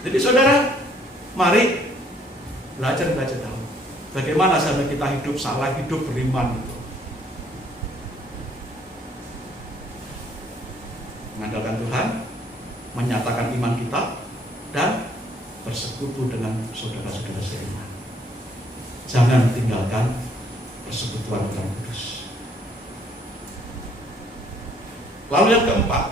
Jadi saudara, mari belajar tahu bagaimana sampai kita hidup salah, hidup beriman itu. Mengandalkan Tuhan, menyatakan iman kita, dan bersekutu dengan saudara-saudara seiman. Jangan tinggalkan persekutuan orang kudus. Lalu yang keempat,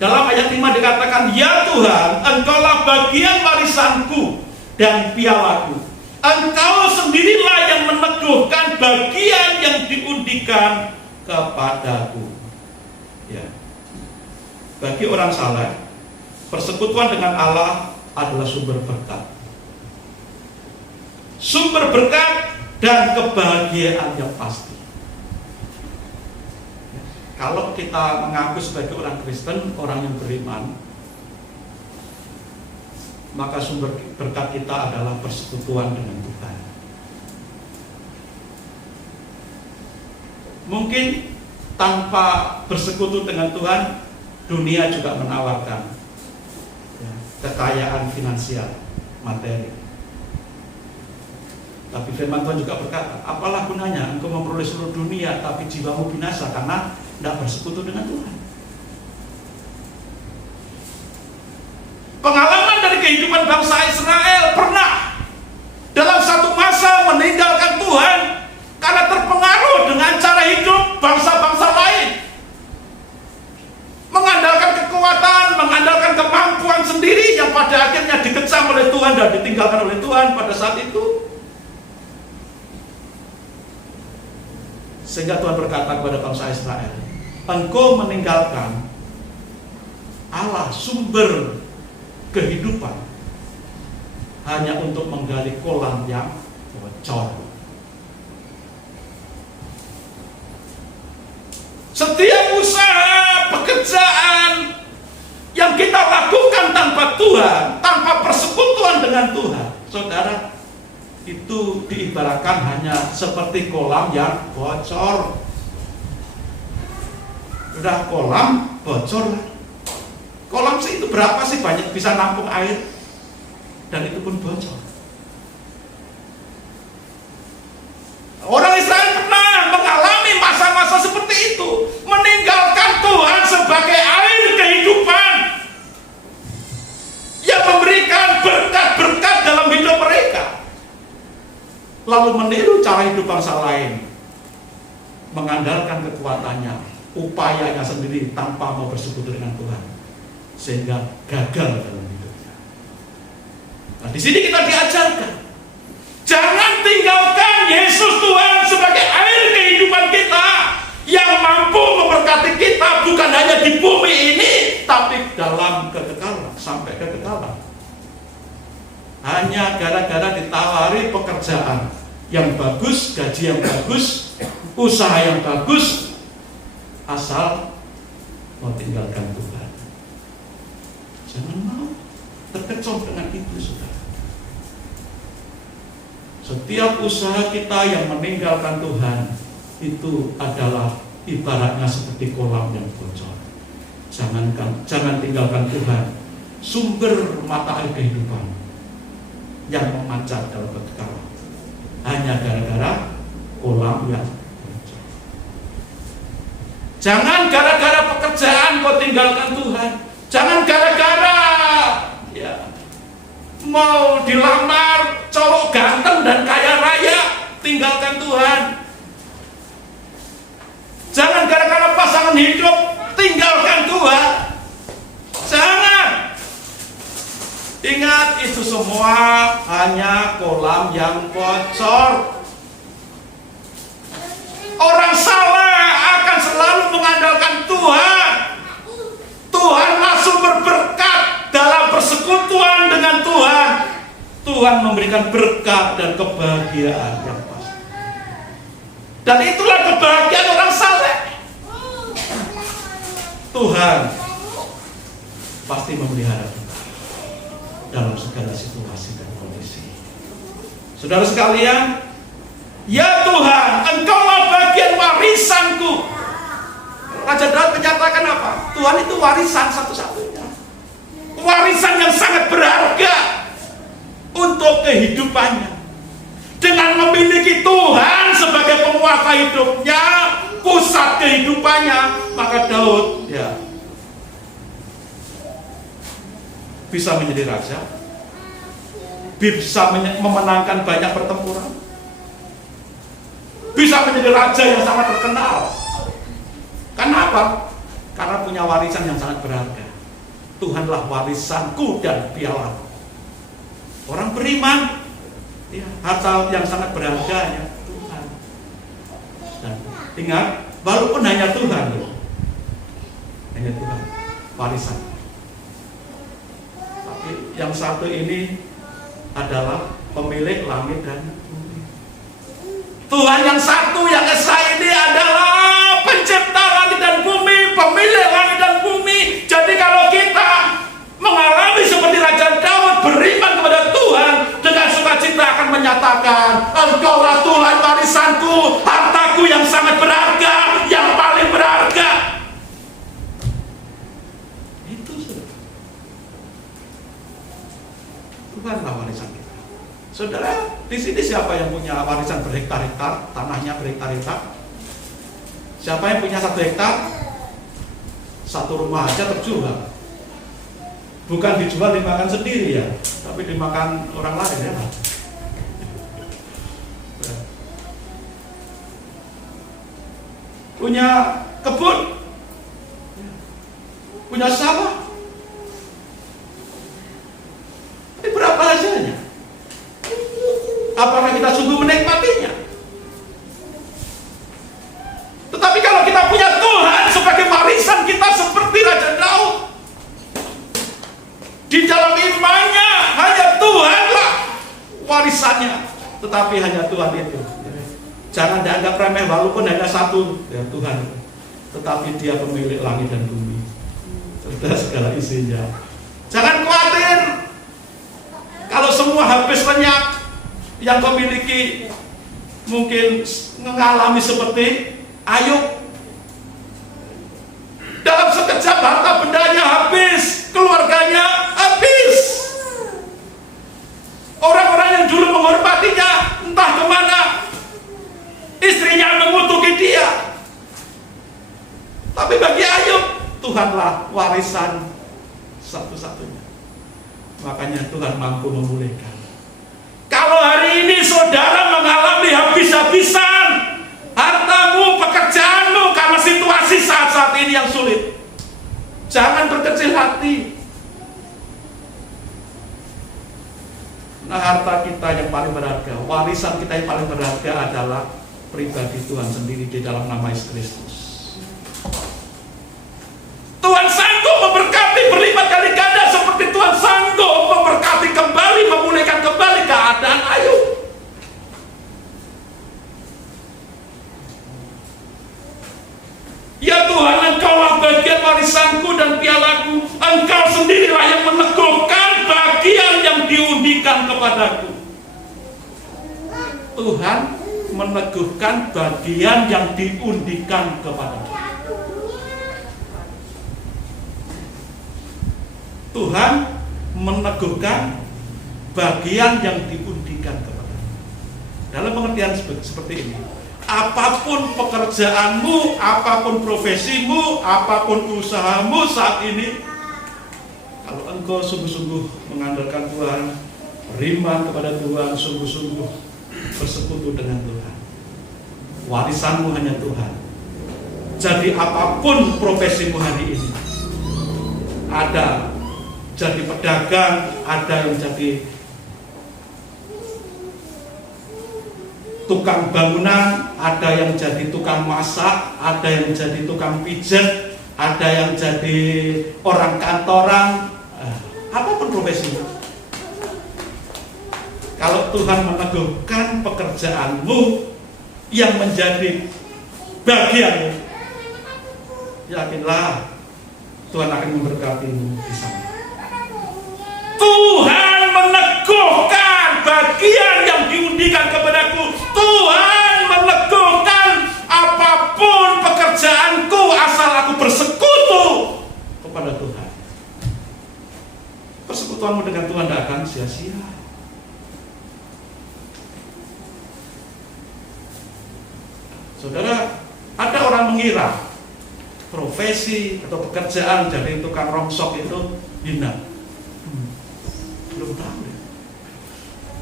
dalam ayat 5 dikatakan, ya Tuhan, Engkaulah bagian warisanku dan pialaku. Engkau sendirilah yang meneguhkan bagian yang diundikan kepadaku. Ya. Bagi orang saleh, persekutuan dengan Allah adalah sumber berkat. Sumber berkat dan kebahagiaan yang pasti. Kalau kita mengaku sebagai orang Kristen, orang yang beriman, maka sumber berkat kita adalah persekutuan dengan Tuhan. Mungkin tanpa bersekutu dengan Tuhan, dunia juga menawarkan kekayaan finansial, materi. Tapi firman Tuhan juga berkata, apalah gunanya engkau memperoleh seluruh dunia tapi jiwamu binasa karena tidak bersekutu dengan Tuhan. Pengalaman dari kehidupan bangsa Israel pernah dalam satu masa meninggalkan Tuhan karena terpengaruh dengan cara Sehingga Tuhan berkata kepada bangsa Israel, engkau meninggalkan Allah sumber kehidupan hanya untuk menggali kolam yang bocor. Setiap usaha, pekerjaan yang kita lakukan tanpa Tuhan, tanpa persekutuan dengan Tuhan, saudara, itu diibaratkan hanya seperti kolam yang bocor. Udah kolam bocor. Kolam sih itu berapa sih banyak bisa nampung air? Dan itu pun bocor. Orang Israel pernah mengalami masa-masa seperti itu, meninggalkan Tuhan sebagai air kehidupan yang memberikan berkat-berkat dalam hidup mereka, lalu meniru cara hidup bangsa lain, mengandalkan kekuatannya, upayanya sendiri tanpa mau bersekutu dengan Tuhan, sehingga gagal dalam hidupnya. Nah, di sini kita diajarkan, jangan tinggalkan Yesus Tuhan sebagai air kehidupan kita yang mampu memberkati kita bukan hanya di bumi ini, tapi dalam kekekalan, sampai kekekalan. Hanya gara-gara ditawari pekerjaan yang bagus, gaji yang bagus, usaha yang bagus, asal mau tinggalkan Tuhan. Jangan mau terkecoh dengan itu, saudara. Setiap usaha kita yang meninggalkan Tuhan itu adalah ibaratnya seperti kolam yang bocor. Jangan tinggalkan Tuhan, sumber mata air kehidupan yang memancar dalam kekekalan, hanya gara-gara kolam yang bocor. Jangan gara-gara pekerjaan kau tinggalkan Tuhan. Jangan gara-gara mau dilamar cowok ganteng dan kaya raya tinggalkan Tuhan. Jangan gara-gara pasangan hidup tinggalkan Tuhan. Jangan. Ingat, itu semua hanya kolam yang bocor. Orang salah akan selalu mengandalkan Tuhan. Tuhan langsung berberkat dalam persekutuan dengan Tuhan. Tuhan memberikan berkat dan kebahagiaan yang pasti. Dan itulah kebahagiaan orang saleh. Tuhan pasti memelihara kita dalam segala situasi dan kondisi. Saudara sekalian, ya Tuhan, Engkaulah bagian warisanku. Raja Daud menyatakan apa? Tuhan itu warisan satu-satunya, warisan yang sangat berharga untuk kehidupannya. Dengan memiliki Tuhan sebagai penguasa hidupnya, pusat kehidupannya, maka Daud bisa menjadi raja, bisa memenangkan banyak pertempuran, bisa menjadi raja yang sangat terkenal. Kenapa? Karena punya warisan yang sangat berharga. Tuhanlah warisanku dan pialaku. Orang beriman, harta yang sangat berharga ya Tuhan. Dan ingat, walaupun hanya Tuhan, hanya Tuhan, warisan. Tapi yang satu ini adalah pemilik langit dan bumi. Tuhan yang satu, yang esa ini adalah pencipta langit dan bumi, pemilik langit dan bumi. Jadi kalau kita mengalami seperti Raja Daud, beriman kepada Tuhan, dengan sukacita akan menyatakan, Engkaulah Tuhan warisanku, hartaku yang sangat berharga, yang paling berharga. Itu saudara. Tuhanlah warisan kita. Saudara, di sini siapa yang punya warisan berhektar-hektar, tanahnya berhektar-hektar? Siapa yang punya 1 hektar? Satu rumah aja terjual. Bukan dijual dimakan sendiri ya, tapi dimakan orang lain ya. Punya kebun, punya sawah. Ini berapa hasilnya? Apakah kita sungguh menikmatinya? warisannya, tetapi hanya Tuhan itu. Jangan dianggap remeh walaupun hanya satu, ya Tuhan. Tetapi Dia pemilik langit dan bumi serta segala isinya. Jangan khawatir kalau semua habis lenyap. Yang kau miliki mungkin mengalami seperti Ayub. Dalam sekejap harta bendanya habis, keluarganya habis. Orang-orang yang dulu menghormatinya entah kemana. Istrinya mengutuki dia. Tapi bagi Ayub, Tuhanlah warisan satu-satunya. Makanya Tuhan mampu memulihkan. Kalau hari ini saudara mengalami habis-habisan hartamu, pekerjaanmu karena situasi saat-saat ini yang sulit, jangan berkecil hati. Nah, harta kita yang paling berharga, warisan kita yang paling berharga adalah pribadi Tuhan sendiri di dalam nama Yesus Kristus. Tuhan sanggup memberkati berlipat kali ganda seperti Tuhan sanggup memberkati kembali, memulihkan kembali keadaan Ayub. Ya Tuhan, Engkaulah bagian warisanku dan pialaku. Engkau sendirilah yang meneguhkan bagian yang diundikan kepadaku. Tuhan meneguhkan bagian yang diundikan kepadaku. Tuhan meneguhkan bagian yang diundikan kepadamu. Dalam pengertian seperti ini, apapun pekerjaanmu, apapun profesimu, apapun usahamu saat ini, kalau engkau sungguh-sungguh mengandalkan Tuhan, beriman kepada Tuhan, sungguh-sungguh bersekutu dengan Tuhan, warisanmu hanya Tuhan. Jadi apapun profesimu hari ini, ada jadi pedagang, ada yang jadi tukang bangunan, ada yang jadi tukang masak, ada yang jadi tukang pijat, ada yang jadi orang kantoran, apapun profesinya. Kalau Tuhan meneguhkan pekerjaanmu yang menjadi bagianmu, yakinlah Tuhan akan memberkatimu di sana. Tuhan meneguhkan bagian yang diundikan kepadaku. Tuhan meneguhkan apapun pekerjaanku asal aku bersekutu kepada Tuhan. Persekutuanmu dengan Tuhan tidak akan sia-sia. Saudara, ada orang mengira profesi atau pekerjaan jadi tukang rongsok itu hina. Belum tahu ya.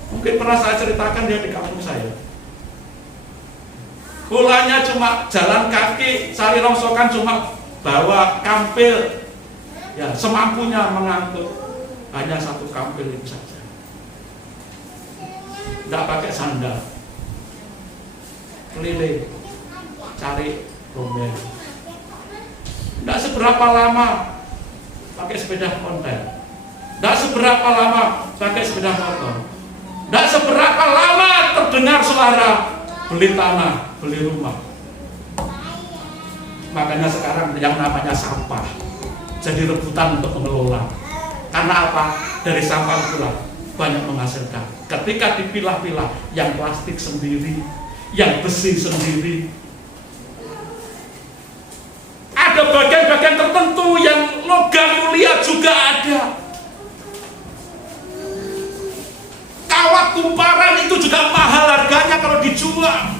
Mungkin pernah saya ceritakan dia di kampung saya. Kulanya cuma jalan kaki, cari rongsokan cuma bawa kampil, ya semampunya mengangkut hanya satu kampil itu saja. Tidak pakai sandal, keliling cari rombel. Tidak seberapa lama pakai sepeda ontel. Tidak seberapa lama pakai sepeda motor. Tidak seberapa lama terdengar suara beli tanah, beli rumah. Makanya sekarang yang namanya sampah jadi rebutan untuk mengelola. Karena apa? Dari sampah itulah banyak menghasilkan. Ketika dipilah-pilah, yang plastik sendiri, yang besi sendiri. Ada bagian-bagian tertentu yang logam mulia juga ada. Kawat kumparan itu juga mahal harganya kalau dijual.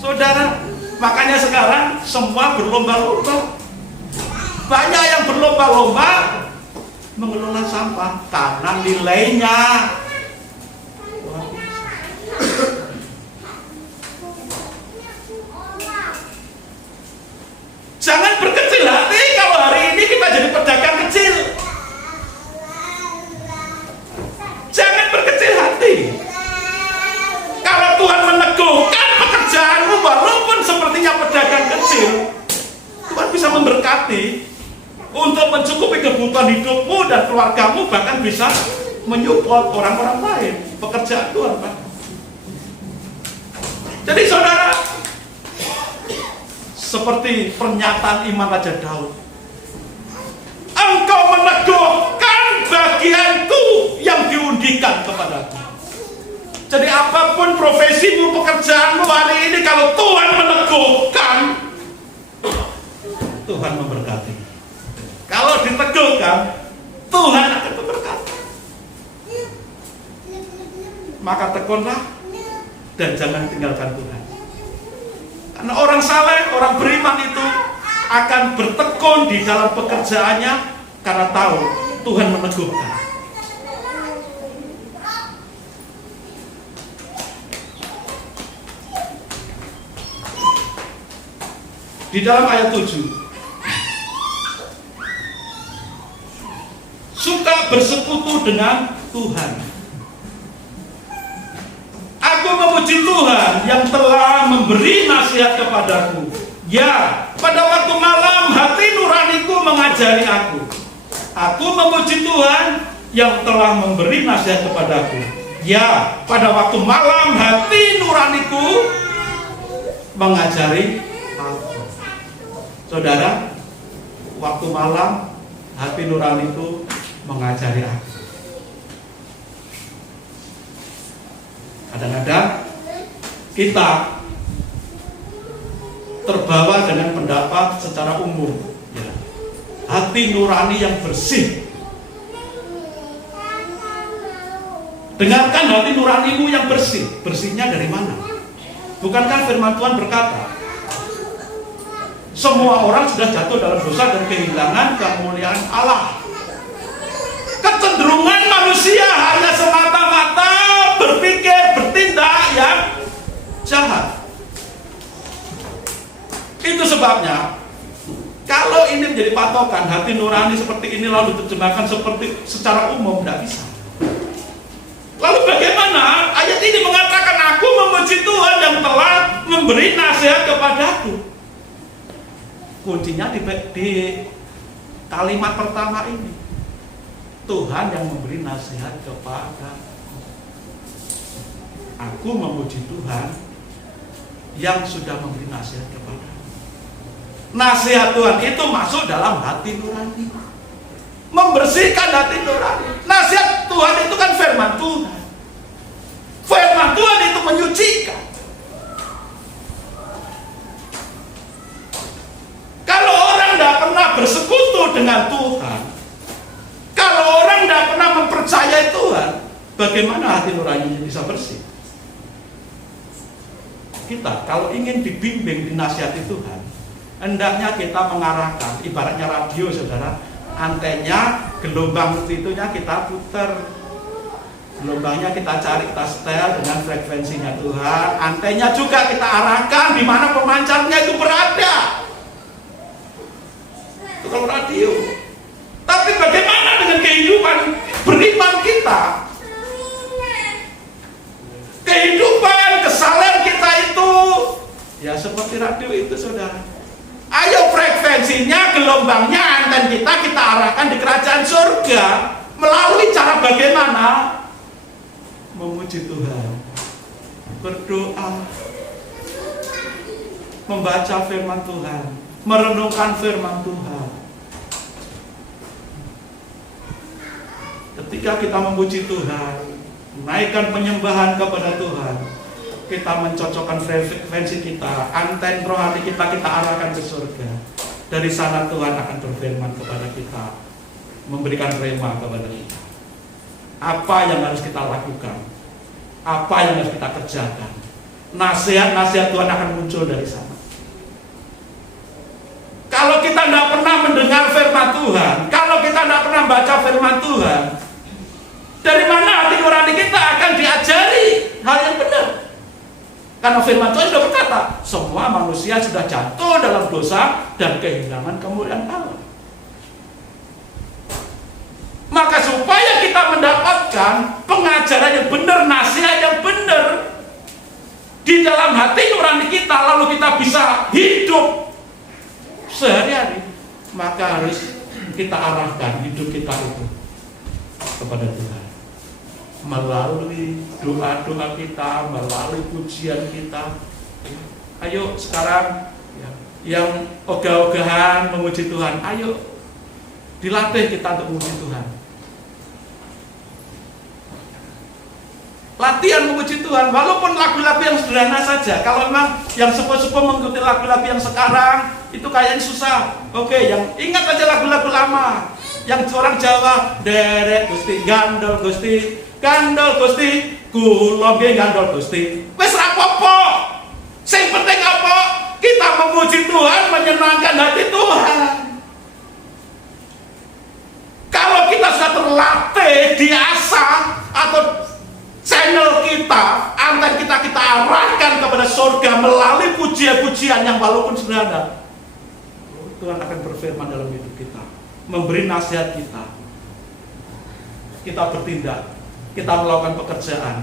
Saudara, makanya sekarang semua berlomba-lomba. Banyak yang berlomba-lomba mengelola sampah karena nilainya. Jangan berkecil hati kalau hari ini kita jadi pedagang kecil. Jangan berkecil hati. Kalau Tuhan meneguhkan pekerjaanmu walaupun sepertinya pedagang kecil, Tuhan bisa memberkati untuk mencukupi kebutuhan hidupmu dan keluargamu, bahkan bisa menyupport orang-orang lain, pekerjaan Tuhan, Pak. Jadi saudara, seperti pernyataan iman Raja Daud, engkau meneguhkan bagianku yang diundikan kepadaku. Jadi apapun profesimu, pekerjaanmu hari ini, kalau Tuhan meneguhkan, Tuhan memberkati. Kalau diteguhkan, Tuhan akan memberkati. Maka tekunlah dan jangan tinggalkan Tuhan. Karena orang saleh, orang beriman itu akan bertekun di dalam pekerjaannya karena tahu Tuhan meneguhkan. Di dalam ayat 7, suka bersekutu dengan Tuhan. Aku memuji Tuhan yang telah memberi nasihat kepadaku. Ya, pada waktu malam hati nuraniku mengajari aku. Aku memuji Tuhan yang telah memberi nasihat kepadaku. Ya, pada waktu malam hati nuraniku mengajari aku. Saudara, waktu malam hati nuraniku mengajari aku. Kadang-kadang kita terbawa dengan pendapat secara umum, ya. Hati nurani yang bersih. Dengarkan hati nuranimu yang bersih. Bersihnya dari mana? Bukankah firman Tuhan berkata, semua orang sudah jatuh dalam dosa dan kehilangan kemuliaan Allah. Kecenderungan manusia hanya semata-mata berpikir, bertindak yang jahat. Itu sebabnya, kalau ini menjadi patokan, hati nurani seperti ini lalu diterjemahkan seperti secara umum, tidak bisa. Lalu bagaimana? Ayat ini mengatakan, aku memuji Tuhan yang telah memberi nasihat kepadaku. Kuncinya di kalimat pertama ini. Tuhan yang memberi nasihat kepadaku. Aku memuji Tuhan yang sudah memberi nasihat kepadaku. Nasihat Tuhan itu masuk dalam hati nurani, membersihkan hati nurani. Nasihat Tuhan itu kan firman Tuhan. Firman Tuhan itu menyucikan. Kalau orang tidak pernah bersekutu dengan Tuhan, kalau orang tidak pernah mempercayai Tuhan, bagaimana hati nuraninya bisa bersih? Kita kalau ingin dibimbing, dinasihati Tuhan, hendaknya kita mengarahkan, ibaratnya radio, saudara, antennya, gelombang itunya kita putar, gelombangnya kita cari, kita setel dengan frekuensinya Tuhan, antennya juga kita arahkan di mana pemancarnya itu berada. Itu kalau radio. Tapi bagaimana dengan kehidupan beriman kita? Kehidupan, kesalahan kita itu ya seperti radio itu, saudara. Ayo frekuensinya, gelombangnya, anten kita arahkan di kerajaan surga. Melalui cara bagaimana? Memuji Tuhan, berdoa, membaca firman Tuhan, merenungkan firman Tuhan. Ketika kita memuji Tuhan, menaikkan penyembahan kepada Tuhan, kita mencocokkan frekuensi kita, anten rohani kita arahkan ke surga. Dari sana Tuhan akan berfirman kepada kita, memberikan rema kepada kita. Apa yang harus kita lakukan? Apa yang harus kita kerjakan? Nasihat-nasihat Tuhan akan muncul dari sana. Kalau kita tidak pernah mendengar firman Tuhan, kalau kita tidak pernah baca firman Tuhan, dari mana hati nurani kita akan diajari hal yang benar? Karena firman Tuhan sudah berkata, semua manusia sudah jatuh dalam dosa dan kehilangan kemuliaan Allah. Maka supaya kita mendapatkan pengajaran yang benar, nasihat yang benar di dalam hati nurani kita, lalu kita bisa hidup sehari-hari, maka harus kita arahkan hidup kita itu kepada Tuhan. melalui doa-doa kita, melalui pujian kita. Ayo sekarang yang ogah-ogahan memuji Tuhan, ayo dilatih kita untuk memuji Tuhan. Latihan memuji Tuhan, walaupun lagu-lagu yang sederhana saja. Kalau memang yang sepuh-sepuh mengikuti lagu-lagu yang sekarang itu kayaknya susah. Oke, yang ingat aja lagu-lagu lama. Yang orang Jawa, derek Gusti, gandol Gusti, kula nggih gandol Gusti. Wis ra apa-apa. Sing penting apa? Kita memuji Tuhan, menyenangkan hati Tuhan. Kalau kita sudah terlatih, diasah, atau channel kita, anten kita arahkan kepada surga melalui pujian-pujian yang walaupun sederhana, Tuhan akan berfirman dalam hidup kita, memberi nasihat kita bertindak, kita melakukan pekerjaan,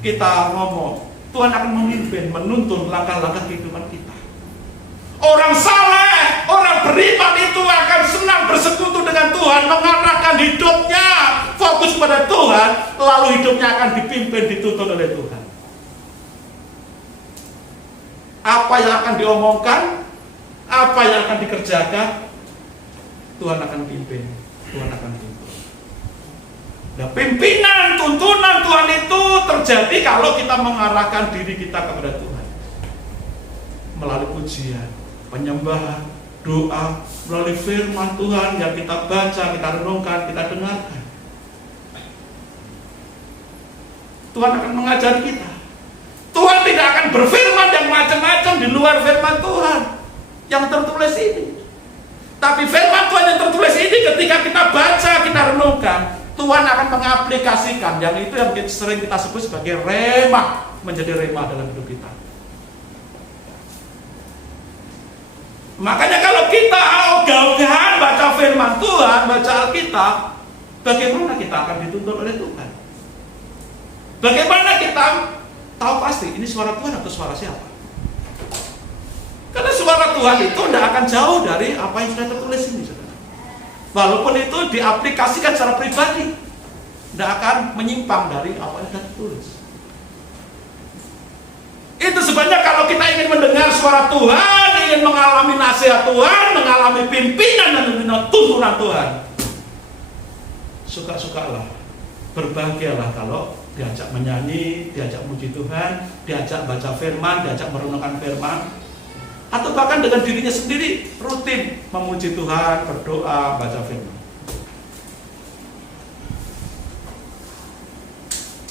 kita ngomong, Tuhan akan memimpin, menuntun langkah-langkah kehidupan kita. Orang saleh, orang beriman itu akan senang bersekutu dengan Tuhan, mengarahkan hidupnya fokus pada Tuhan, lalu hidupnya akan dipimpin, dituntun oleh Tuhan. Apa yang akan diomongkan, apa yang akan dikerjakan, Tuhan akan pimpin, Tuhan akan tuntun. Nah, pimpinan, tuntunan Tuhan itu terjadi kalau kita mengarahkan diri kita kepada Tuhan melalui pujian, penyembahan, doa, melalui firman Tuhan yang kita baca, kita renungkan, kita dengarkan. Tuhan akan mengajar kita. Tuhan tidak akan berfirman yang macam-macam di luar firman Tuhan yang tertulis ini. Tapi firman Tuhan yang tertulis ini ketika kita baca, kita renungkan, Tuhan akan mengaplikasikan, yang itu yang sering kita sebut sebagai rema, menjadi rema dalam hidup kita. Makanya kalau kita ogah-ogahan baca firman Tuhan, baca Alkitab, bagaimana kita akan dituntun oleh Tuhan? Bagaimana kita tahu pasti ini suara Tuhan atau suara siapa? Karena suara Tuhan itu tidak akan jauh dari apa yang sudah tertulis ini, saudara. Walaupun itu diaplikasikan secara pribadi, tidak akan menyimpang dari apa yang sudah tertulis. Itu sebabnya kalau kita ingin mendengar suara Tuhan, ingin mengalami nasihat Tuhan, mengalami pimpinan dan tuntunan Tuhan, suka-sukalah, berbahagialah kalau diajak menyanyi, diajak muji Tuhan, diajak baca firman, diajak merenungkan firman, atau bahkan dengan dirinya sendiri rutin memuji Tuhan, berdoa, baca firman.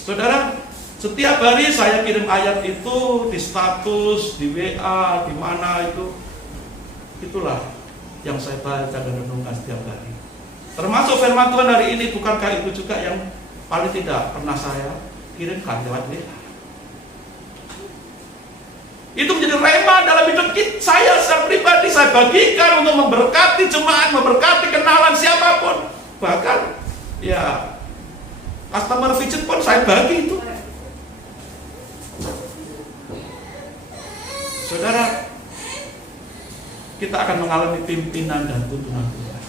Saudara, setiap hari saya kirim ayat itu di status, di WA, di mana itu. Itulah yang saya baca dan renungkan setiap hari. Termasuk firman Tuhan hari ini, bukankah itu juga yang paling tidak pernah saya kirimkan lewat WA. Itu menjadi rema dalam hidup saya secara pribadi. Saya bagikan untuk memberkati jemaat, memberkati kenalan siapapun. Bahkan ya customer visit pun saya bagi itu. Saudara, kita akan mengalami pimpinan dan tuntunan Tuhan.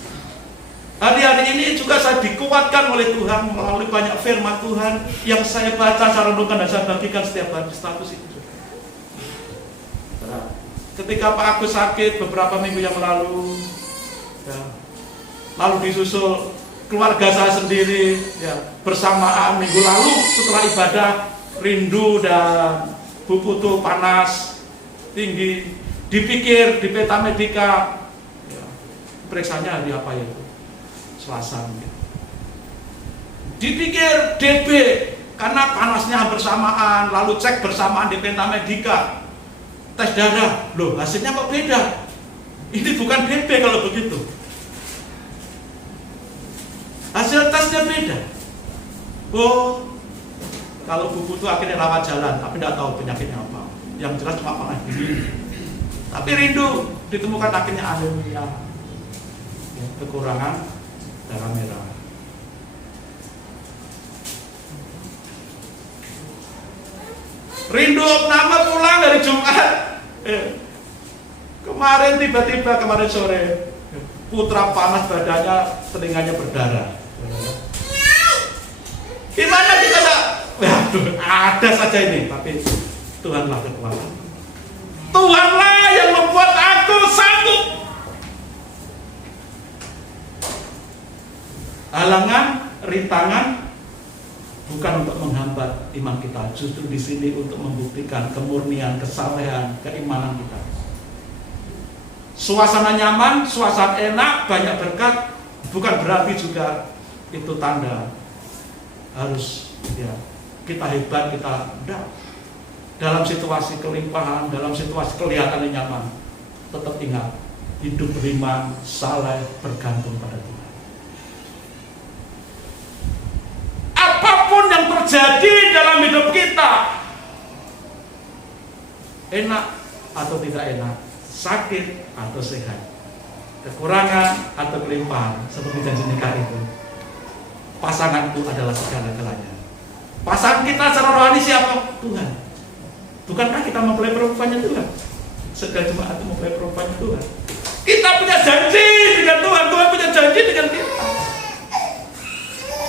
Hari-hari ini juga saya dikuatkan oleh Tuhan melalui banyak firman Tuhan yang saya baca, saya renungkan dan saya bagikan setiap hari status itu. Ketika Pak Agus sakit beberapa minggu yang lalu, ya, lalu disusul keluarga saya sendiri, ya, bersamaan minggu lalu setelah ibadah, Rindu dan Bu Putu panas tinggi, dipikir di Peta Medika, ya, periksanya hari apa ya itu? Selasa. Ya. Dipikir DB karena panasnya bersamaan, lalu cek bersamaan di Peta Medika. Tes darah, loh hasilnya kok beda? Ini bukan DB kalau begitu. Hasil tesnya beda. Oh, kalau Bu Putu akhirnya rawat jalan, tapi tidak tahu penyakitnya apa. Yang jelas cuma panas dingin. Tapi Rindu ditemukan akhirnya anemia, ya, kekurangan darah merah. Rindu nama pulang dari Jumat. Kemarin tiba-tiba kemarin sore Putra panas badannya, telinganya berdarah. Gimana kita Aduh, ada saja ini, tapi Tuhanlah kekuatan. Tuhanlah yang membuat aku sanggup. Halangan, rintangan bukan untuk menghambat iman kita, justru di sini untuk membuktikan kemurnian, kesalehan, keimanan kita. Suasana nyaman, suasana enak, banyak berkat, bukan berarti juga itu tanda harus ya kita hebat, kita enggak. Dalam situasi kelimpahan, dalam situasi kelihatannya nyaman, tetap ingat hidup beriman, saleh, bergantung pada Tuhan. Apapun yang terjadi dalam hidup kita, enak atau tidak enak, sakit atau sehat, kekurangan atau kelimpahan, seperti janji nikah itu, pasanganku adalah segala-galanya. Pasangan kita secara rohani siapa? Tuhan. Bukankah kita mempelai perempuannya Tuhan? Segala jemaat itu mempelai perempuannya Tuhan. Kita punya janji dengan Tuhan, Tuhan punya janji dengan kita.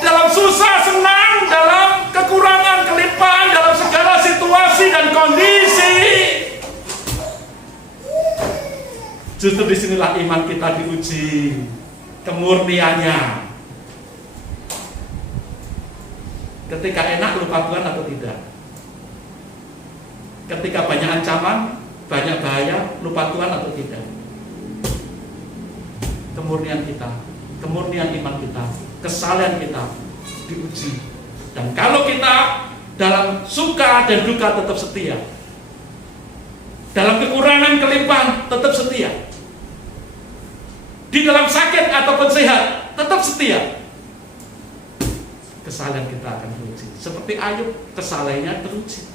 Dalam susah, senang, dalam kekurangan, kelimpahan, dalam segala situasi dan kondisi, justru disinilah iman kita diuji, kemurniannya. Ketika enak lupa Tuhan atau tidak? Ketika banyak ancaman, banyak bahaya, lupa Tuhan atau tidak? Kemurnian kita, kemurnian iman kita, kesalehan kita diuji. Dan kalau kita dalam suka dan duka tetap setia, dalam kekurangan kelimpahan tetap setia, di dalam sakit ataupun sehat tetap setia, kesalehan kita akan teruji. Seperti Ayub, kesalehannya teruji.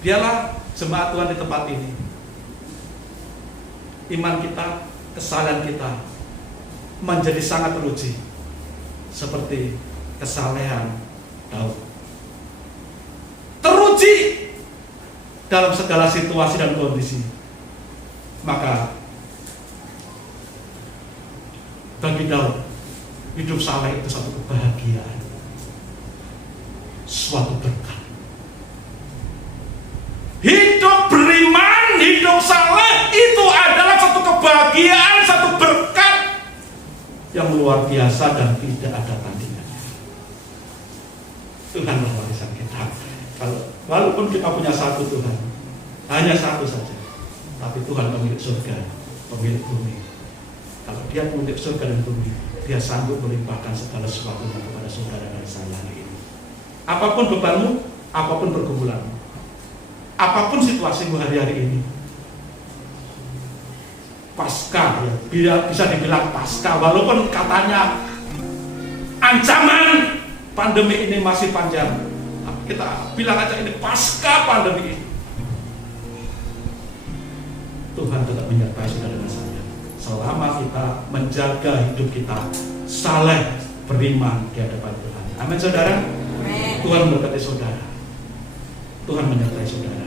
Biarlah jemaat Tuhan di tempat ini, iman kita, kesalehan kita menjadi sangat teruji, seperti kesalehan Daud. Teruji dalam segala situasi dan kondisi. Maka bagi Daud, hidup saleh itu satu kebahagiaan, suatu berkat. Hidup beriman, hidup saleh itu adalah satu kebahagiaan, satu berkat yang luar biasa dan tidak ada tandingannya. Tuhan warisan kita. Walaupun kita punya satu Tuhan, hanya satu saja, tapi Tuhan pemilik surga, pemilik bumi. Kalau Dia pemilik surga dan bumi, Dia sanggup melimpahkan segala sesuatunya kepada saudara dan saya hari ini. Apapun bebanmu, apapun pergumulanmu, apapun situasimu hari-hari ini, pasca, ya, bisa dibilang pasca, walaupun katanya ancaman pandemi ini masih panjang, kita bilang aja ini pasca pandemi ini, Tuhan tetap menyertai saudara dan saya selama kita menjaga hidup kita saleh, beriman di hadapan Tuhan. Amin saudara. Amin. Tuhan memberkati saudara, Tuhan menyertai saudara.